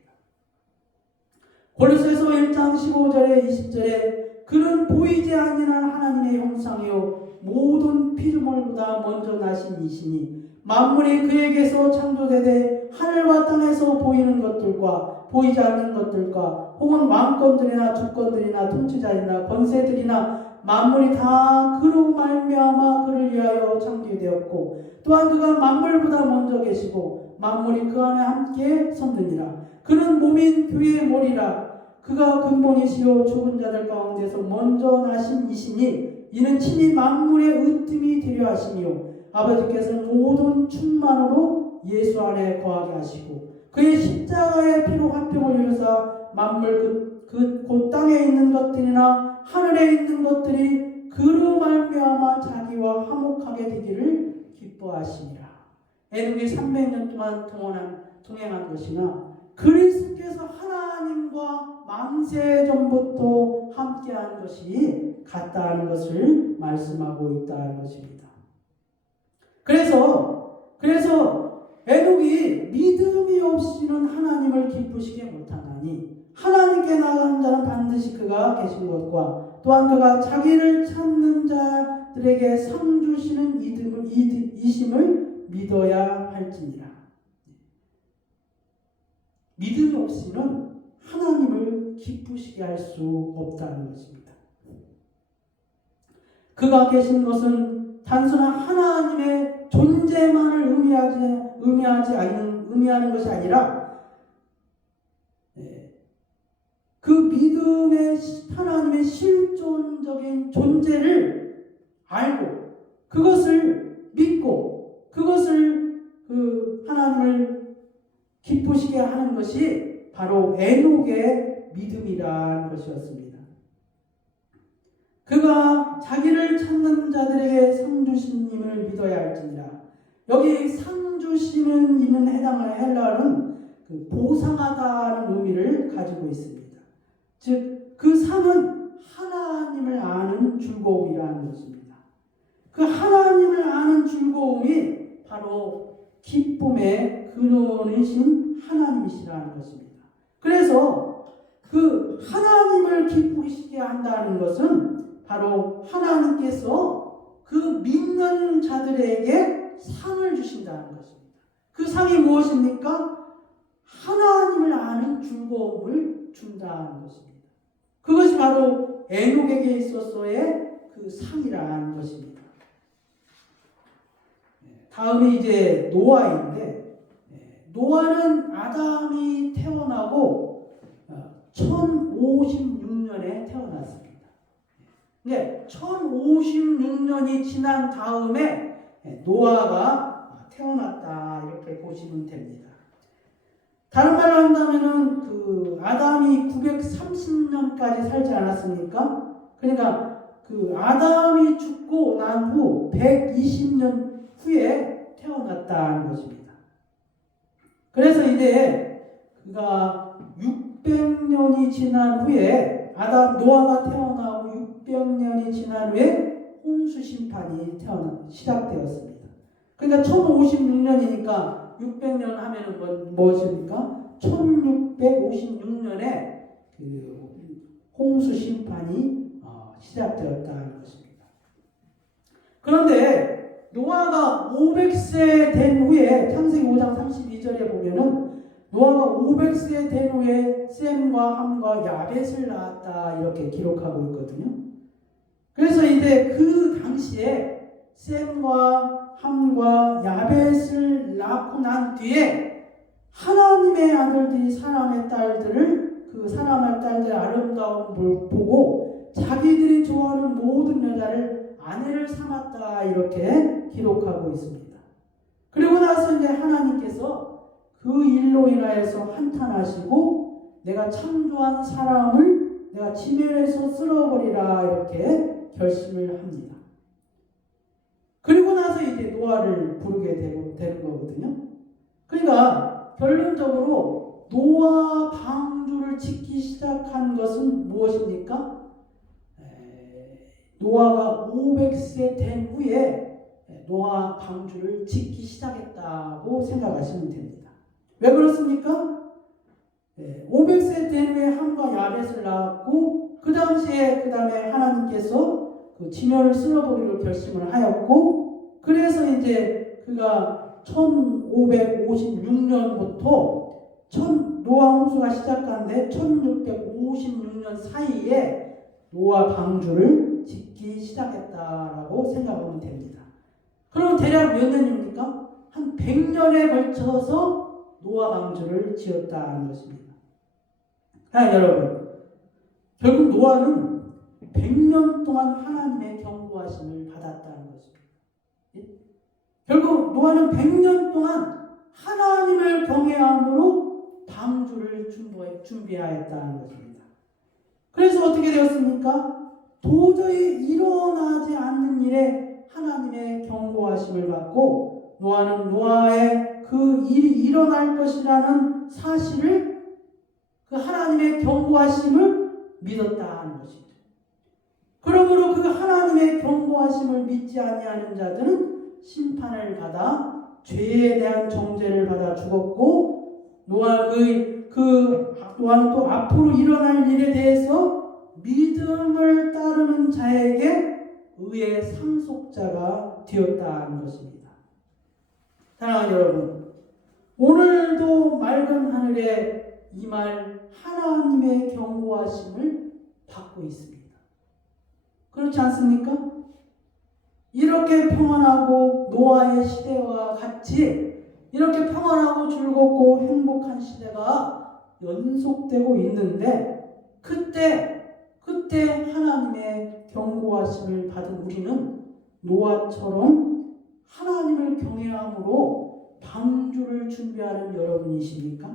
고린도서 1장 15절에 20절에 그는 보이지 아니한 하나님의 형상이요 모든 피조물보다 먼저 나신 이시니 만물이 그에게서 창조되되 하늘과 땅에서 보이는 것들과 보이지 않는 것들과 혹은 왕권들이나 주권들이나 통치자들이나 권세들이나 만물이 다 그로 말미암아 그를 위하여 창조되었고 또한 그가 만물보다 먼저 계시고 만물이 그 안에 함께 섰느니라. 그는 몸인 교회의 머리라. 그가 근본이시요 죽은 자들 가운데서 먼저 나신 이시니 이는 친히 만물의 으뜸이 되려 하시니요 아버지께서는 모든 충만으로 예수 안에 거하게 하시고 그의 십자가의 피로 화평을 이루사 만물 곧 땅에 있는 것들이나 하늘에 있는 것들이 그로 말미암아 자기와 화목하게 되기를 기뻐하시니라. 에녹이 300년 동안 동행한 것이나 그리스도께서 하나님과 만세 전부터 함께한 것이 같다는 것을 말씀하고 있다는 것입니다. 그래서 에녹이 믿음이 없이는 하나님을 기쁘시게 못하나니 하나님께 나가는 자는 반드시 그가 계신 것과 또한 그가 자기를 찾는 자들에게 상 주시는 이심을 믿어야 할지니라. 믿음이 없이는 하나님을 기쁘시게 할 수 없다는 것입니다. 그가 계신 것은 단순한 하나님의 존재만을 의미하는 것이 아니라 그 믿음의 하나님의 실존적인 존재를 알고 그것을 믿고 그것을 그 하나님을 기쁘시게 하는 것이 바로 에녹의 믿음이라는 것이었습니다. 그가 자기를 찾는 자들에게 상 주시님을 믿어야 할지니라. 여기 상 주시는 이는 해당하는 헬라어는 그 보상하다는 의미를 가지고 있습니다. 즉, 그 상은 하나님을 아는 즐거움이라는 것입니다. 그 하나님을 아는 즐거움이 바로 기쁨의 근원이신 하나님이시라는 것입니다. 그래서 그 하나님을 기쁘시게 한다는 것은 바로 하나님께서 그 믿는 자들에게 상을 주신다는 것입니다. 그 상이 무엇입니까? 하나님을 아는 즐거움을 준다는 것입니다. 그것이 바로 에녹에게 있어서의 그 상이라는 것입니다. 다음이 이제 노아인데, 노아는 아담이 태어나고 1056년에 태어났습니다. 근데 1056년이 지난 다음에 노아가 태어났다 이렇게 보시면 됩니다. 다른 말로 한다면은 그 아담이 930년까지 살지 않았습니까? 그러니까 그 아담이 죽고 난 후 120년 후에 태어났다는 것입니다. 그래서 이제 그가 600년이 지난 후에 노아가 태어나고 600년이 지난 후에 홍수 심판이 시작되었습니다. 그러니까 1056년이니까 600년 하면은 무엇입니까? 1656년에 그 홍수 심판이 시작되었다는 것입니다. 그런데 노아가 500세 된 후에 창세기 5장 32절에 보면은 노아가 500세 된 후에 셈과 함과 야벳을 낳았다 이렇게 기록하고 있거든요. 그래서 이제 그 당시에 셈과 함과 야벳을 낳고 난 뒤에 하나님의 아들들이 사람의 딸들을 그 사람의 딸들의 아름다움을 보고 자기들이 좋아하는 모든 여자를 아내를 삼았다 이렇게 기록하고 있습니다. 그리고 나서 이제 하나님께서 그 일로 인하여서 한탄하시고 내가 창조한 사람을 내가 지면에서 쓸어버리라 이렇게 결심을 합니다. 그리고 나서 이제 노아를 부르게 되는 거거든요. 그러니까 결론적으로 노아 방주를 짓기 시작한 것은 무엇입니까? 노아가 500세 된 후에 노아 방주를 짓기 시작했다고 생각하시면 됩니다. 왜 그렇습니까? 500세 된 후에 함과 야벳을 낳았고 그 당시에 그 다음에 하나님께서 그 지면을 쓸어버리기로 결심을 하였고 그래서 이제 그가 1556년부터 노아 홍수가 시작한데 1656년 사이에 노아 방주를 짓기 시작했다라고 생각하면 됩니다. 그럼 대략 몇 년입니까? 한 100년에 걸쳐서 노아 방주를 지었다는 것입니다. 여러분, 결국 노아는 100년 동안 하나님의 경고하심을 받았다는 것입니다. 결국 노아는 100년 동안 하나님을 경외함으로 방주를 준비하였다는 것입니다. 그래서 어떻게 되었습니까? 도저히 일어나지 않는 일에 하나님의 경고하심을 받고 노아는 노아의 그 일이 일어날 것이라는 사실을 그 하나님의 경고하심을 믿었다는 것입니다. 그러므로 그 하나님의 경고하심을 믿지 아니하는 자들은 심판을 받아 죄에 대한 정죄를 받아 죽었고 노아는 또 앞으로 일어날 일에 대해서 믿음을 따르는 자에게 의의 상속자가 되었다는 것입니다. 사랑하는 여러분, 오늘도 맑은 하늘에 임할 하나님의 경고하심을 받고 있습니다. 그렇지 않습니까? 이렇게 평안하고 노아의 시대와 같이 이렇게 평안하고 즐겁고 행복한 시대가 연속되고 있는데 그때 하나님의 경고하심을 받은 우리는 노아처럼 하나님을 경외함으로 방주를 준비하는 여러분이십니까?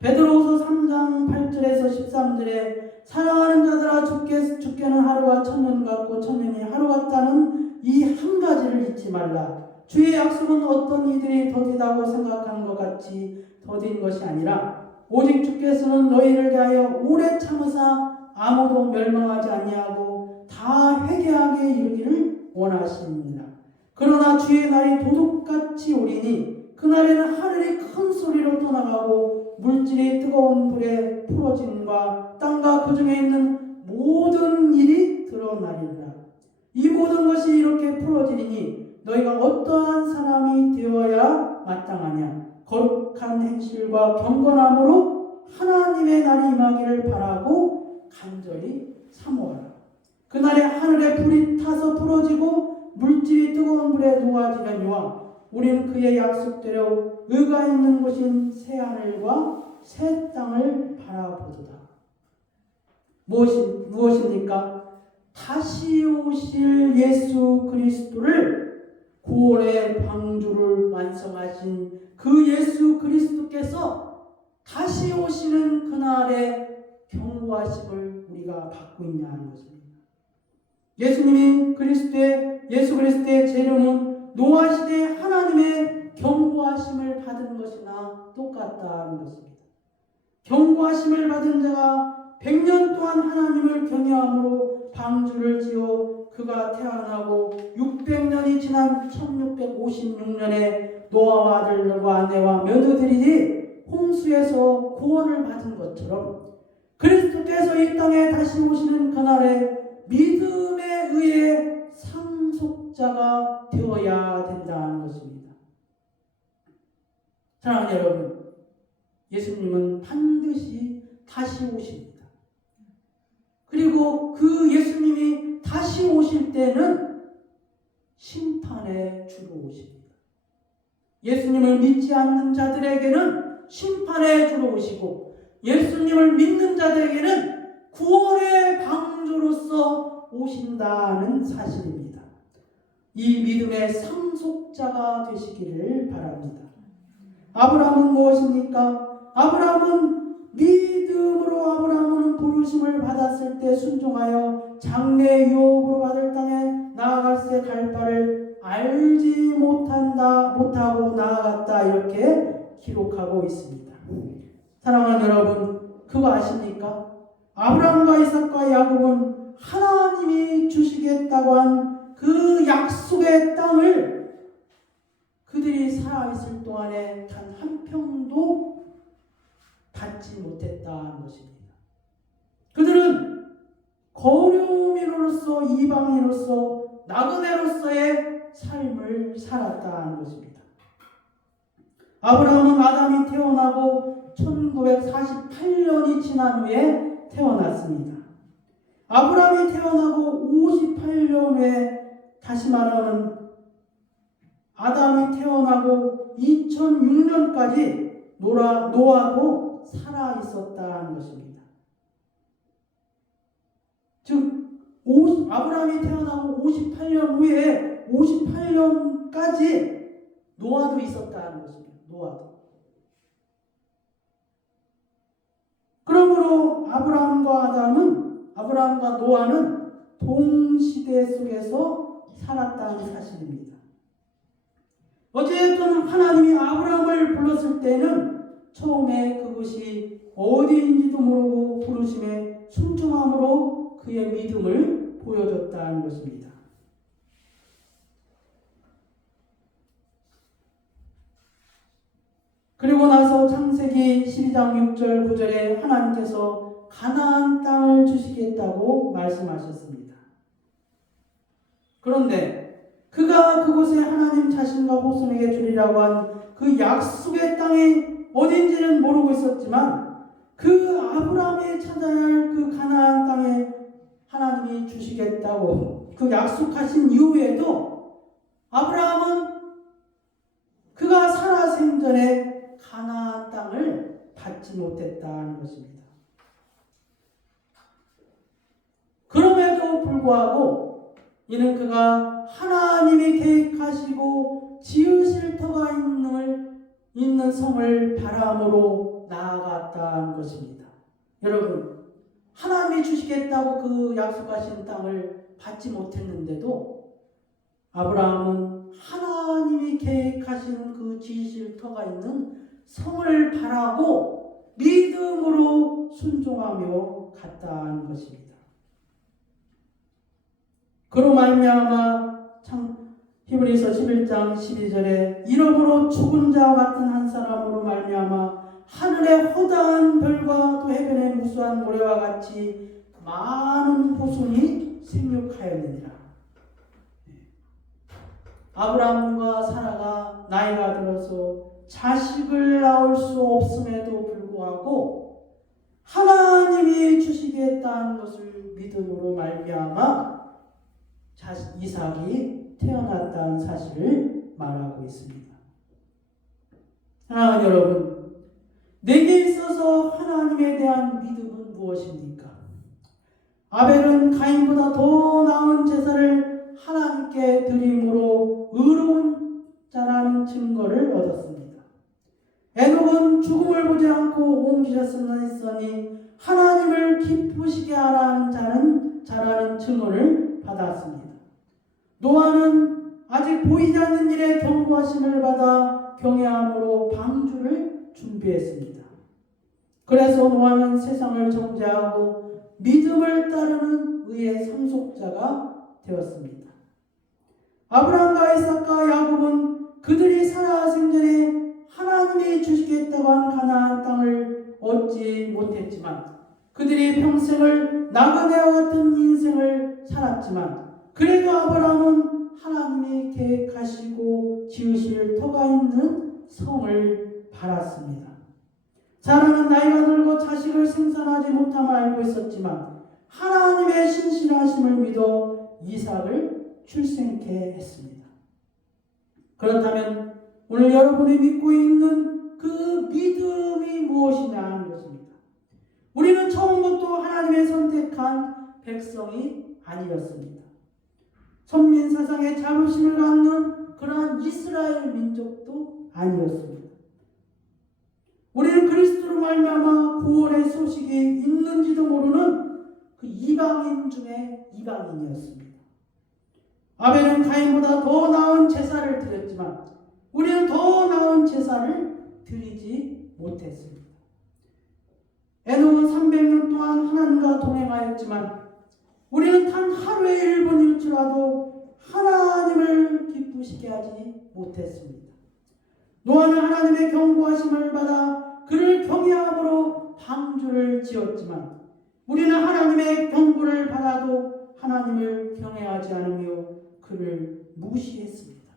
베드로후서 3장 8절에서 13절에 사랑하는 자들아 죽게는 하루가 천년 같고 천년이 하루 같다는 이 한 가지를 잊지 말라. 주의 약속은 어떤 이들이 더디다고 생각하는 것 같이 더딘 것이 아니라 오직 주께서는 너희를 대하여 오래 참으사 아무도 멸망하지 아니하고 다 회개하게 이르기를 원하십니다. 그러나 주의 날이 도둑같이 오리니 그날에는 하늘이 큰 소리로 떠나가고 물질이 뜨거운 불에 풀어짐과 땅과 그 중에 있는 모든 일이 드러나리라. 이 모든 것이 이렇게 풀어지리니 너희가 어떠한 사람이 되어야 마땅하냐. 거룩한 행실과 경건함으로 하나님의 날이 임하기를 바라고 간절히 사모하라. 그날에 하늘에 불이 타서 풀어지고 물질이 뜨거운 불에 녹아지려니와 우리는 그의 약속대로 의가 있는 곳인 새 하늘과 새 땅을 바라보도다. 무엇입니까? 다시 오실 예수 그리스도를 구원의 방주를 완성하신 그 예수 그리스도께서 다시 오시는 그날의 경고하심을 우리가 받고 있냐는 것입니다. 예수 그리스도의 재림은 노아 시대에 하나님의 경고하심을 받은 것이나 똑같다는 것입니다. 경고하심을 받은 자가 100년 동안 하나님을 경외함으로 방주를 지어 그가 태어나고 600년이 지난 1656년에 노아와 아들과 아내와 며느리들이 홍수에서 구원을 받은 것처럼 그리스도께서 이 땅에 다시 오시는 그날에 믿음에 의해 상속자가 되어야 된다는 것입니다. 사랑하는 여러분, 예수님은 반드시 다시 오십니다. 그리고 그 예수님이 다시 오실 때는 심판의 주로 오십니다. 예수님을 믿지 않는 자들에게는 심판의 주로 오시고, 예수님을 믿는 자들에게는 구원의 방주로서 오신다는 사실입니다. 이 믿음의 상속자가 되시기를 바랍니다. 아브라함은 무엇입니까? 아브라함은 믿음으로 아브라함은 부르심을 받았을 때 순종하여 장래 유업으로 받을 땅에 나아갈새 갈 바를 알지 못하고 나아갔다, 이렇게 기록하고 있습니다. 사랑하는 여러분, 그거 아십니까? 아브라함과 이삭과 야곱은 하나님이 주시겠다고 한 그 약속의 땅을 그들이 살아있을 동안에 단 한 평도 받지 못했다는 것입니다. 그들은 거류민으로서, 이방인으로서, 나그네로서의 삶을 살았다는 것입니다. 아브라함은 아담이 태어나고 1948년이 지난 후에 태어났습니다. 아브라함이 태어나고 58년 후에, 다시 말하면 아담이 태어나고 2006년까지 노아도 살아 있었다는 것입니다. 즉 아브라함이 태어나고 58년 후에 58년까지 노아도 있었다는 것입니다. 노아도. 그러므로 아브라함과 노아는 동시대 속에서 살았다는 사실입니다. 어쨌든 하나님이 아브라함을 불렀을 때는 처음에 그것이 어디인지도 모르고 부르심에 순종함으로 그의 믿음을 보여줬다는 것입니다. 그리고 나서 창세기 12장 6절 9절에 하나님께서 가나안 땅을 주시겠다고 말씀하셨습니다. 그런데 그가 그곳에 하나님 자신과 후손에게 주리라고 한 그 약속의 땅이 어딘지는 모르고 있었지만, 그 아브라함이 찾아야 할 그 가나안 땅에 하나님이 주시겠다고 그 약속하신 이후에도 아브라함은 그가 살아 생전에 가나안 땅을 받지 못했다는 것입니다. 그럼에도 불구하고 이는 그가 하나님이 계획하시고 지으실 터가 있는 성을 바람으로 나아갔다는 것입니다. 여러분, 하나님이 주시겠다고 그 약속하신 땅을 받지 못했는데도 아브라함은 하나님이 계획하신 그 지으실 터가 있는 성을 바라고 믿음으로 순종하며 갔다는 것입니다. 그로 말미암아 히브리서 11장 12절에 이러므로 죽은 자와 같은 한 사람으로 말미암아 하늘의 허다한 별과 또 해변의 무수한 모래와 같이 많은 후손이 생육하였느니라. 아브라함과 사라가 나이가 들어서 자식을 낳을 수 없음에도 불구하고 하나님이 주시겠다는 것을 믿음으로 말미암아 이삭이 태어났다는 사실을 말하고 있습니다. 사랑하는 여러분, 내게 있어서 하나님에 대한 믿음은 무엇입니까? 아벨은 가인보다 더 나은 제사를 하나님께 드림으로 의로운 자라는 증거를 얻었습니다. 에녹은 죽음을 보지 않고 옮기셨으니 하나님을 기쁘시게 하라는 자라는 증언을 받았습니다. 노아는 아직 보이지 않는 일에 경고하심을 받아 경외함으로 방주를 준비했습니다. 그래서 노아는 세상을 정죄하고 믿음을 따르는 의의 상속자가 되었습니다. 아브라함과 이삭과 야곱은 그들이 살아 생전에 하나님이 주시겠다고 한 가나안 땅을 얻지 못했지만, 그들이 평생을 나그네와 같은 인생을 살았지만, 그래도 아브라함은 하나님이 계획하시고 지으실 터가 있는 성을 알았습니다. 사라는 나이가 들고 자식을 생산하지 못함을 알고 있었지만 하나님의 신실하심을 믿어 이삭을 출생케 했습니다. 그렇다면 오늘 여러분이 믿고 있는 그 믿음이 무엇이냐 하는 것입니다. 우리는 처음부터 하나님의 선택한 백성이 아니었습니다. 선민 사상의 자부심을 갖는 그러한 이스라엘 민족도 아니었습니다. 우리는 그리스도로 말미암아 구원의 소식이 있는지도 모르는 그 이방인 중에 이방인이었습니다. 아벨은 가인보다 더 나은 제사를 드렸지만 우리는 더 나은 제사를 드리지 못했습니다. 에녹은 300년 동안 하나님과 동행하였지만 우리는 단 하루의 1분일지라도 하나님을 기쁘시게 하지 못했습니다. 노아는 하나님의 경고하심을 받아 그를 경외함으로 방주를 지었지만 우리는 하나님의 경고를 받아도 하나님을 경외하지 않으며 그를 무시했습니다.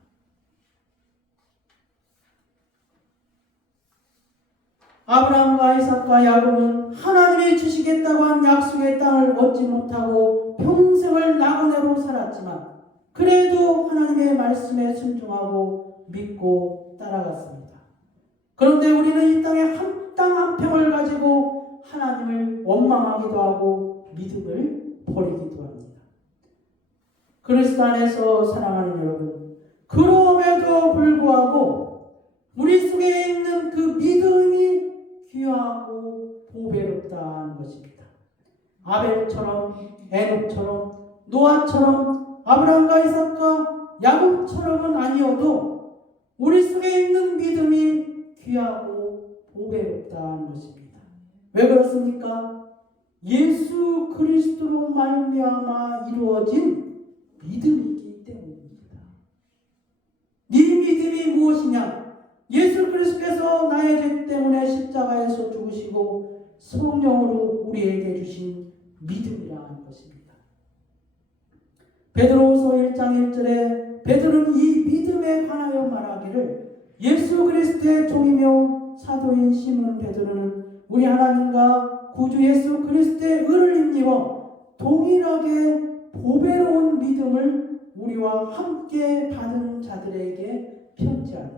아브라함과 이삭과 야곱은 하나님이 주시겠다고 한 약속의 땅을 얻지 못하고 평생을 나그네로 살았지만 그래도 하나님의 말씀에 순종하고 믿고 따라갔습니다. 그런데 우리는 이 땅에 한 땅 한 평을 가지고 하나님을 원망하기도 하고 믿음을 버리기도 합니다. 그리스도 안에서 사랑하는 여러분, 그럼에도 불구하고 우리 속에 있는 그 믿음이 귀하고 보배롭다는 것입니다. 아벨처럼, 에녹처럼, 노아처럼, 아브라함과 이삭과 야곱처럼은 아니어도 우리 속에 있는 믿음이 귀하고 보배롭다는 것입니다. 왜 그렇습니까? 예수 그리스도로 말미암아 이루어진 믿음이기 때문입니다. 네 믿음이 무엇이냐? 예수 그리스도께서 나의 죄 때문에 십자가에서 죽으시고 성령으로 우리에게 주신 믿음이라는 것입니다. 베드로후서 1장 1절에 베드로는 이 믿음에 관하여 말하기를 예수 그리스도의 종이며 사도인 시몬 베드로는 우리 하나님과 구주 예수 그리스도의 의를 힘입어 동일하게 보배로운 믿음을 우리와 함께 받은 자들에게 편지하니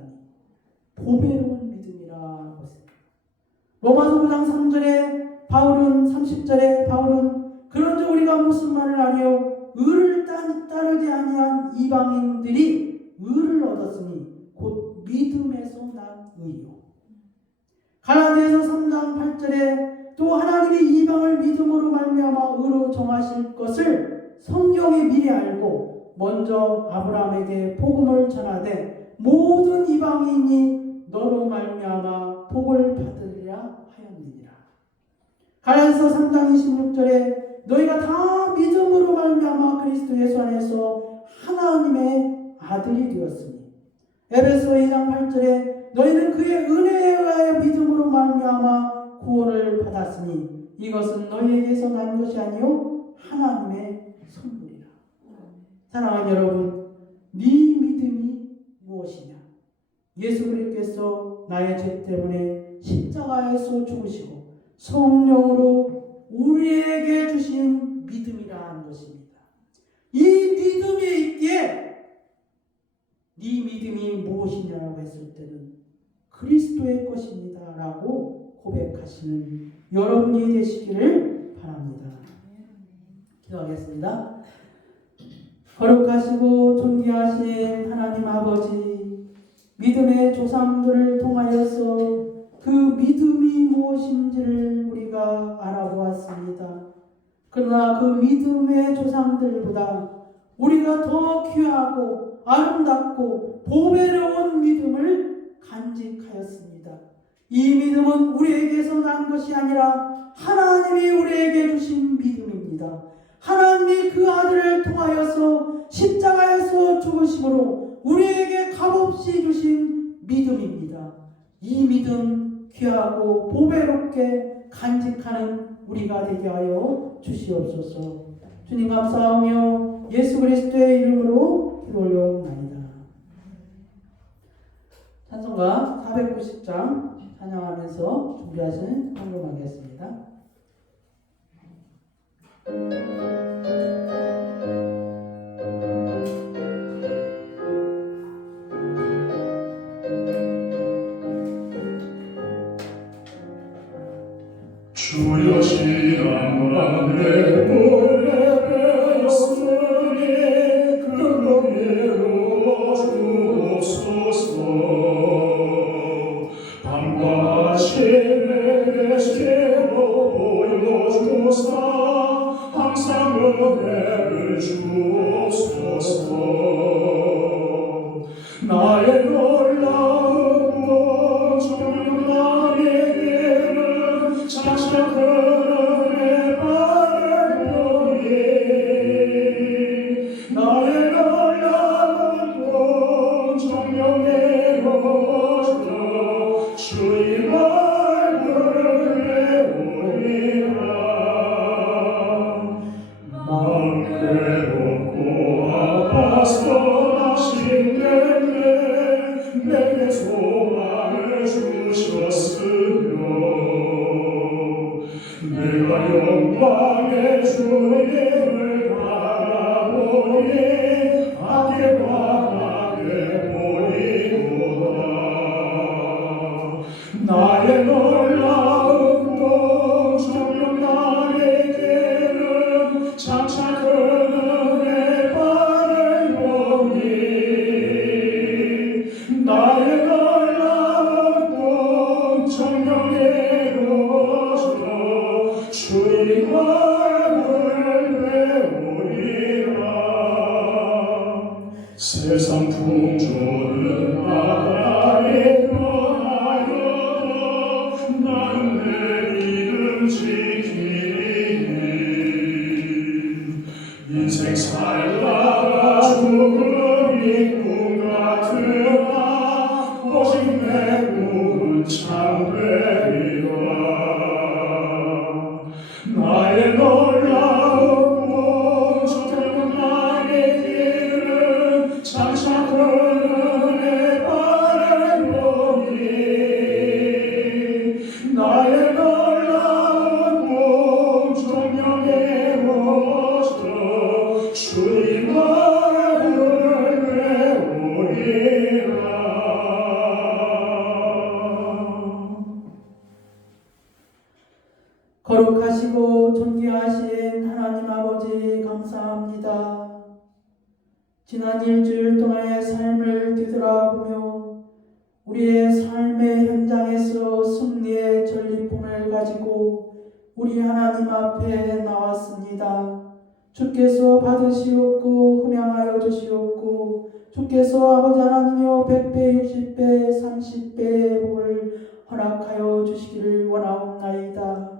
보배로운 믿음이라 것입니다. 로마서 9장 3절에 바울은 30절에 바울은 그런즉 우리가 무슨 말을 하리요 의를 따르지 아니한 이방인들이 의를 얻었으니 곧 믿음에서 난 의요. 갈라디아서 3장 8절에 또 하나님이 이방을 믿음으로 말미암아 의로 정하실 것을 성경이 미리 알고 먼저 아브라함에게 복음을 전하되 모든 이방인이 너로 말미암아 복을 받으리라 하였느니라. 갈라디아서 3장 26절에 너희가 다 믿음으로 말미암아 그리스도 예수 안에서 하나님의 아들이 되었으니 에베소 2장 8절에 너희는 그의 은혜에 의하여 믿음으로 말미암아 구원을 받았으니 이것은 너희에게서 난 것이 아니요 하나님의 선물이라. 사랑하는 여러분, 네 믿음이 무엇이냐? 예수 그리스도께서 나의 죄 때문에 십자가에서 죽으시고 성령으로 우리에게 주신 믿음이라는 것입니다. 이 믿음이 있기에 네 믿음이 무엇이냐라고 했을 때는 그리스도의 것입니다 라고 고백하시는 여러분이 되시기를 바랍니다. 기도하겠습니다. 거룩하시고 존귀하신 하나님 아버지, 믿음의 조상들을 통하여서 그 믿음이 무엇인지를 우리가 알아보았습니다. 그러나 그 믿음의 조상들보다 우리가 더 귀하고 아름답고 보배로운 믿음을 간직하였습니다. 이 믿음은 우리에게서 난 것이 아니라 하나님이 우리에게 주신 믿음입니다. 하나님이 그 아들을 통하여서 십자가에서 죽으심으로 우리에게 값없이 주신 믿음입니다. 이 믿음 귀하고 보배롭게 간직하는 우리가 되게 하여 주시옵소서. 주님 감사하며 예수 그리스도의 이름으로 기도 올려옵나이다. 찬송가 490장 찬양하면서 준비하신 헌금하겠습니다. 주여 지난 내 몸에 배었으니 그로 위로 주옵소서. 밤과 아침에 새로 보여주사 항상 은혜를 주옵소서. 나의 놀라운 정령 나에게는 장차 그의 발을 보니 나의 놀라운 정령의 로저 주의 얼굴을 배우리라. 마음 괴롭고 아파서 하신 내게 소망을 주셨으며 내가 영광의 주님을 바라보니 악에 관하게 보이도다. 나의 놀라운 정령 나에게는 장차 그의 발을 보니 나의 놀라운 정령의 로저 주의 얼굴을 배우리라. 세상 풍조는 나라에 변하여도 나는 내 믿음 지키리. 인생 살다가 죽음이 꿈 같으나 오직 내 꿈은 참되리라. 나의 놀라운 정령 나의 길은 장차 그의 발을 보니 나의 놀라운 정령의 로저 주의 얼굴을 배우리라. 거룩하시고 존귀하신 하나님 아버지 감사합니다. 지난 일주일 동안의 삶을 뒤돌아보며 우리의 삶의 현장에서 승리의 전리품을 가지고 우리 하나님 앞에 나왔습니다. 주께서 받으시옵고 흠양하여 주시옵고 주께서 아버지 하나님여 100배 60배 30배의 복을 허락하여 주시기를 원하옵나이다.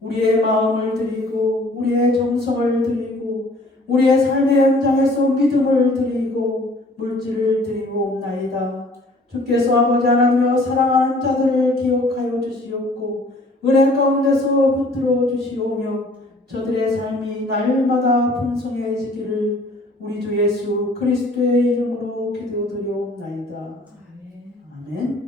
우리의 마음을 드리고 우리의 정성을 드리고 우리의 삶의 현장에서 믿음을 드리고 물질을 드리고 옵나이다. 주께서 아버지 하나님여 사랑하는 자들을 기억하여 주시옵고 은혜 가운데서 붙들어 주시오며 저들의 삶이 날마다 풍성해지기를 우리 주 예수 그리스도의 이름으로 기도드리옵나이다. 아멘.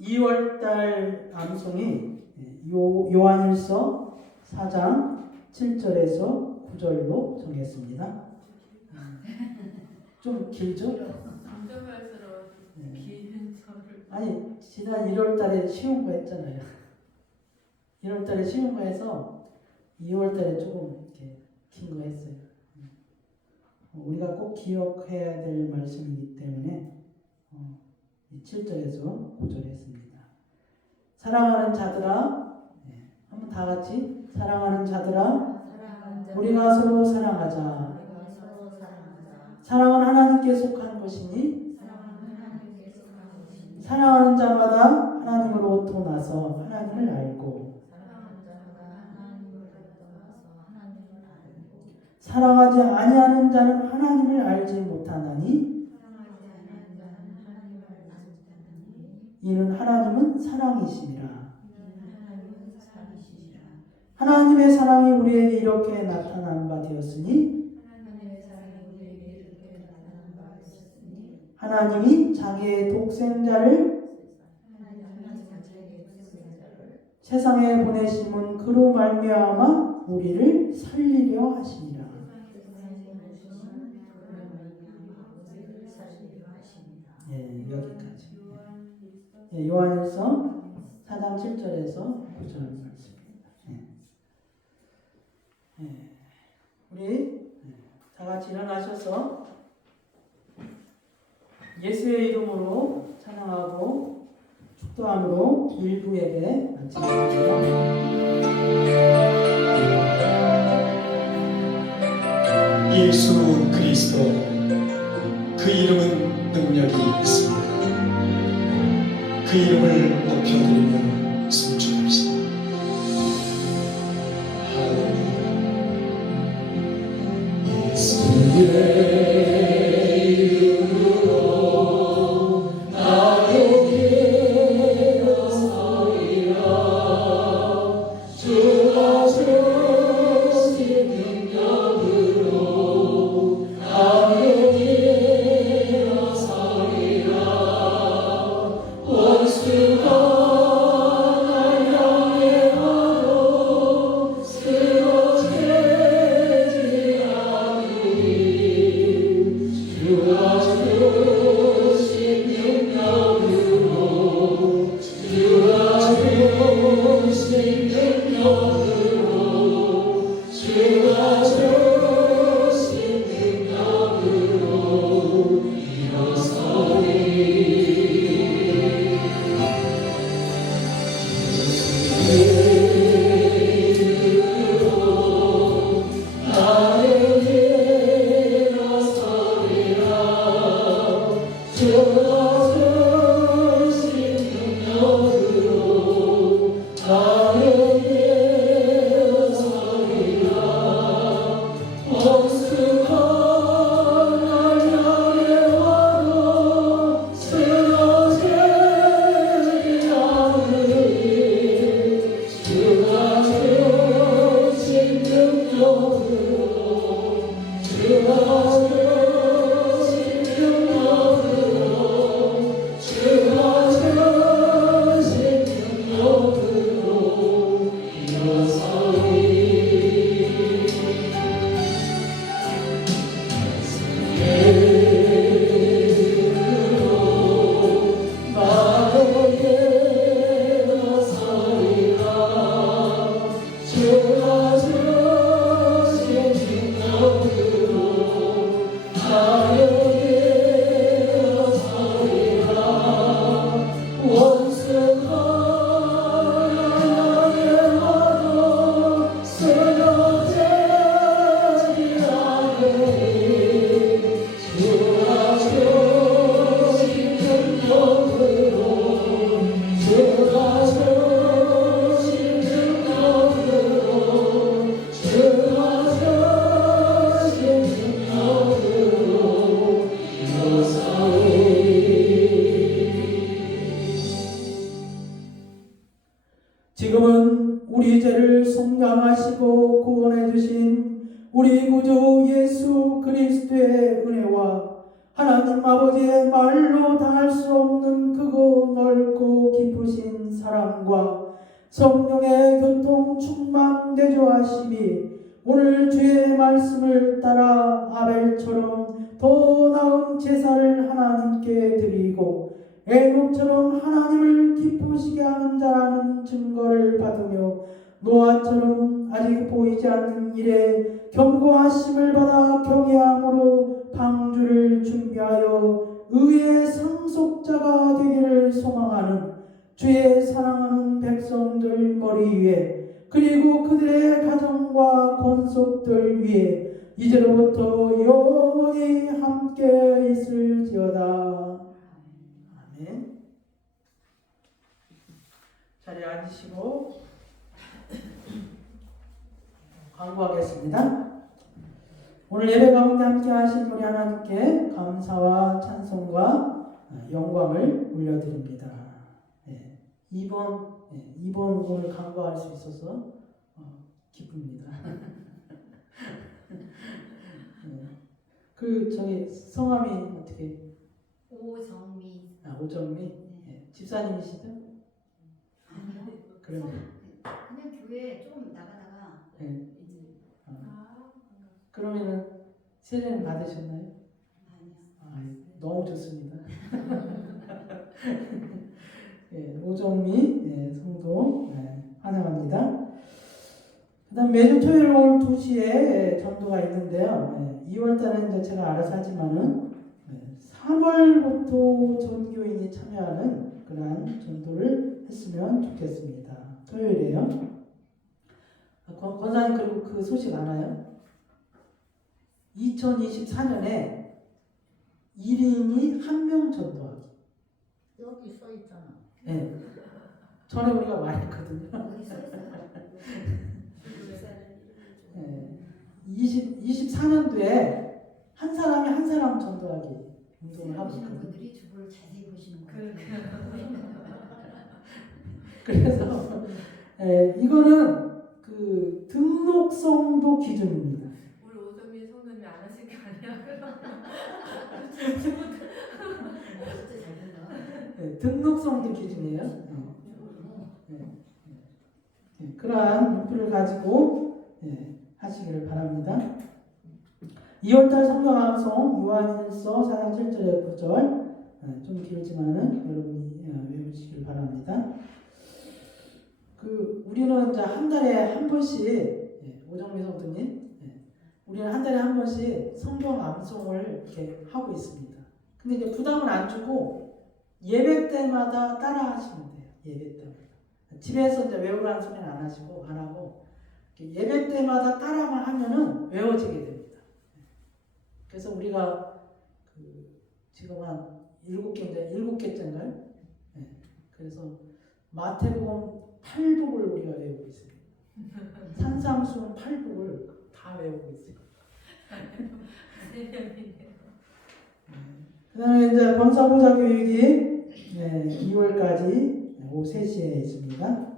2월달 암송이 요한일서 4장 7절에서 9절로 정했습니다. 좀 길죠? 감정할수록 긴 절을 아니 지난 1월달에 쉬운 거 했잖아요. 1월달에 쉬운 거 해서 2월달에 조금 이렇게 긴 거 했어요. 우리가 꼭 기억해야 될 말씀이기 때문에 7절에서 9절 했습니다. 사랑하는 자들아, 한번 다 같이 사랑하는 자들아, 우리가 서로 사랑하자. 사랑은 하나님께 속한 것이니 사랑하는 자마다 하나님으로부터 나서 하나님을 알고 사랑하지 아니하는 자는 하나님을 알지 못하나니 이는 하나님은 사랑이시니라. 하나님의 사랑이 우리에게 이렇게 나타난 바 되었으니 하나님이 자기의 독생자를 세상에 보내심은 그로 말미암아 우리를 살리려 하시니라. 예, 여기까지. 예, 요한일서 4장 7절에서 9절 말씀입니다. 예. 예. 우리 다 같이 일어나셔서 예수의 이름으로 찬양하고 축도함으로 일부 예배 마치겠습니다. 예수 그리스도 그 이름은 능력이 있습니다. 그 이름을 높여드리며 승천합시다. 할렐루야. 예수의 지금은 우리 죄를 속량하시고 구원해 주신 우리 구주 예수 그리스도의 은혜와 하나님 아버지의 말로 다할 수 없는 크고 넓고 깊으신 사랑과 성령의 교통 충만 내주하심이 오늘 주의 말씀을 따라 아벨처럼 더 나은 제사를 하나님께 드리고 에녹처럼 하나님을 기쁘시게 하는 자라는 증거를 받으며 노아처럼 아직 보이지 않는 일에 경고하심을 받아 경외함으로 방주를 준비하여 의의 상속자가 되기를 소망하는 주의 사랑하는 백성들 머리 위에 그리고 그들의 가정과 권속들 위에 이제로부터 영원히 함께 있을지어다. 아멘. 자리에 앉으시고 광고하겠습니다. 오늘 예배 가운데 함께 하신 우리 하나님께 감사와 찬송과 영광을 올려드립니다. 네. 2번 오늘 강구할 수 있어서 기쁩니다. 그 저기 성함이 어떻게? 오정미 집사님이시죠? 아니요. 그러면 그냥 교회 좀 나가다가 네. 이제 그러면은 세례는 받으셨나요? 아니요. 너무 좋습니다. 오정미 성도 환영합니다. 그다음 매주 토요일 오후 2시에 전도가 있는데요. 2월달은 이제 제가 알아서 하지만은 3월부터 전교인이 참여하는 그러한 전도를 했으면 좋겠습니다. 토요일에요. 권사님 그리고 그 소식 아나요? 2024년에 1인이 1명 전도하기. 여기 써 있잖아. 네. 전에 우리가 말했거든요. 여기 써 있어요. 24년도에 한 사람이 한 사람 전도하기 운동을 하고 보시는 있거든요. 분들이 주보를 자세히 보시는 거예요. 그래서 이거는 그 등록성도 기준입니다. 우리 오정미 성도님이 안 하신 게 아니야. 진짜 잘 된다. 등록성도 기준이에요. 그러한 목표를 가지고 하시기를 바랍니다. 2월달 성경암송 요한일서 4장 7절에 9절 좀 길지만은 여러분이 외우시길 바랍니다. 우리는 이제 한 달에 한 번씩 오정미 성도님, 우리는 한 달에 한 번씩 성경 암송을 이렇게 하고 있습니다. 근데 이제 부담을 안 주고 예배 때마다 따라 하시면 돼요. 예배 때마다. 집에서 이제 외우라는 소리는 안 하고 예배 때마다 따라만 하면은 외워지게 됩니다. 그래서 우리가 지금 한 7개째인가요? 그래서 마태복음 8복을 우리가 외우고 있습니다. 산상수훈 8복을 다 외우고 있어요. 그 다음에 이제 권사보자 교육이 2월까지 오후 3시에 있습니다.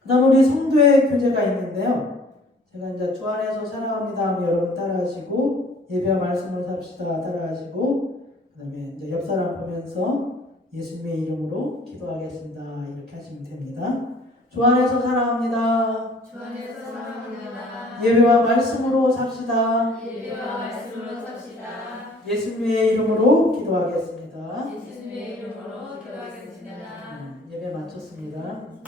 그 다음 우리 성도의 교제가 있는데요. 제가 이제 주 안에서 사랑합니다 하면 여러분 따라하시고 예배와 말씀을 삽시다 따라하시고 그 다음에 이제 옆 사람 보면서 예수님의 이름으로 기도하겠습니다 이렇게 하시면 됩니다. 주 안에서 사랑합니다. 주 안에서 사랑합니다. 예배와 말씀으로 삽시다. 예배와 말씀으로 삽시다. 예수님의 이름으로 기도하겠습니다. 예수님의 이름으로 기도하겠습니다. 예배 마쳤습니다.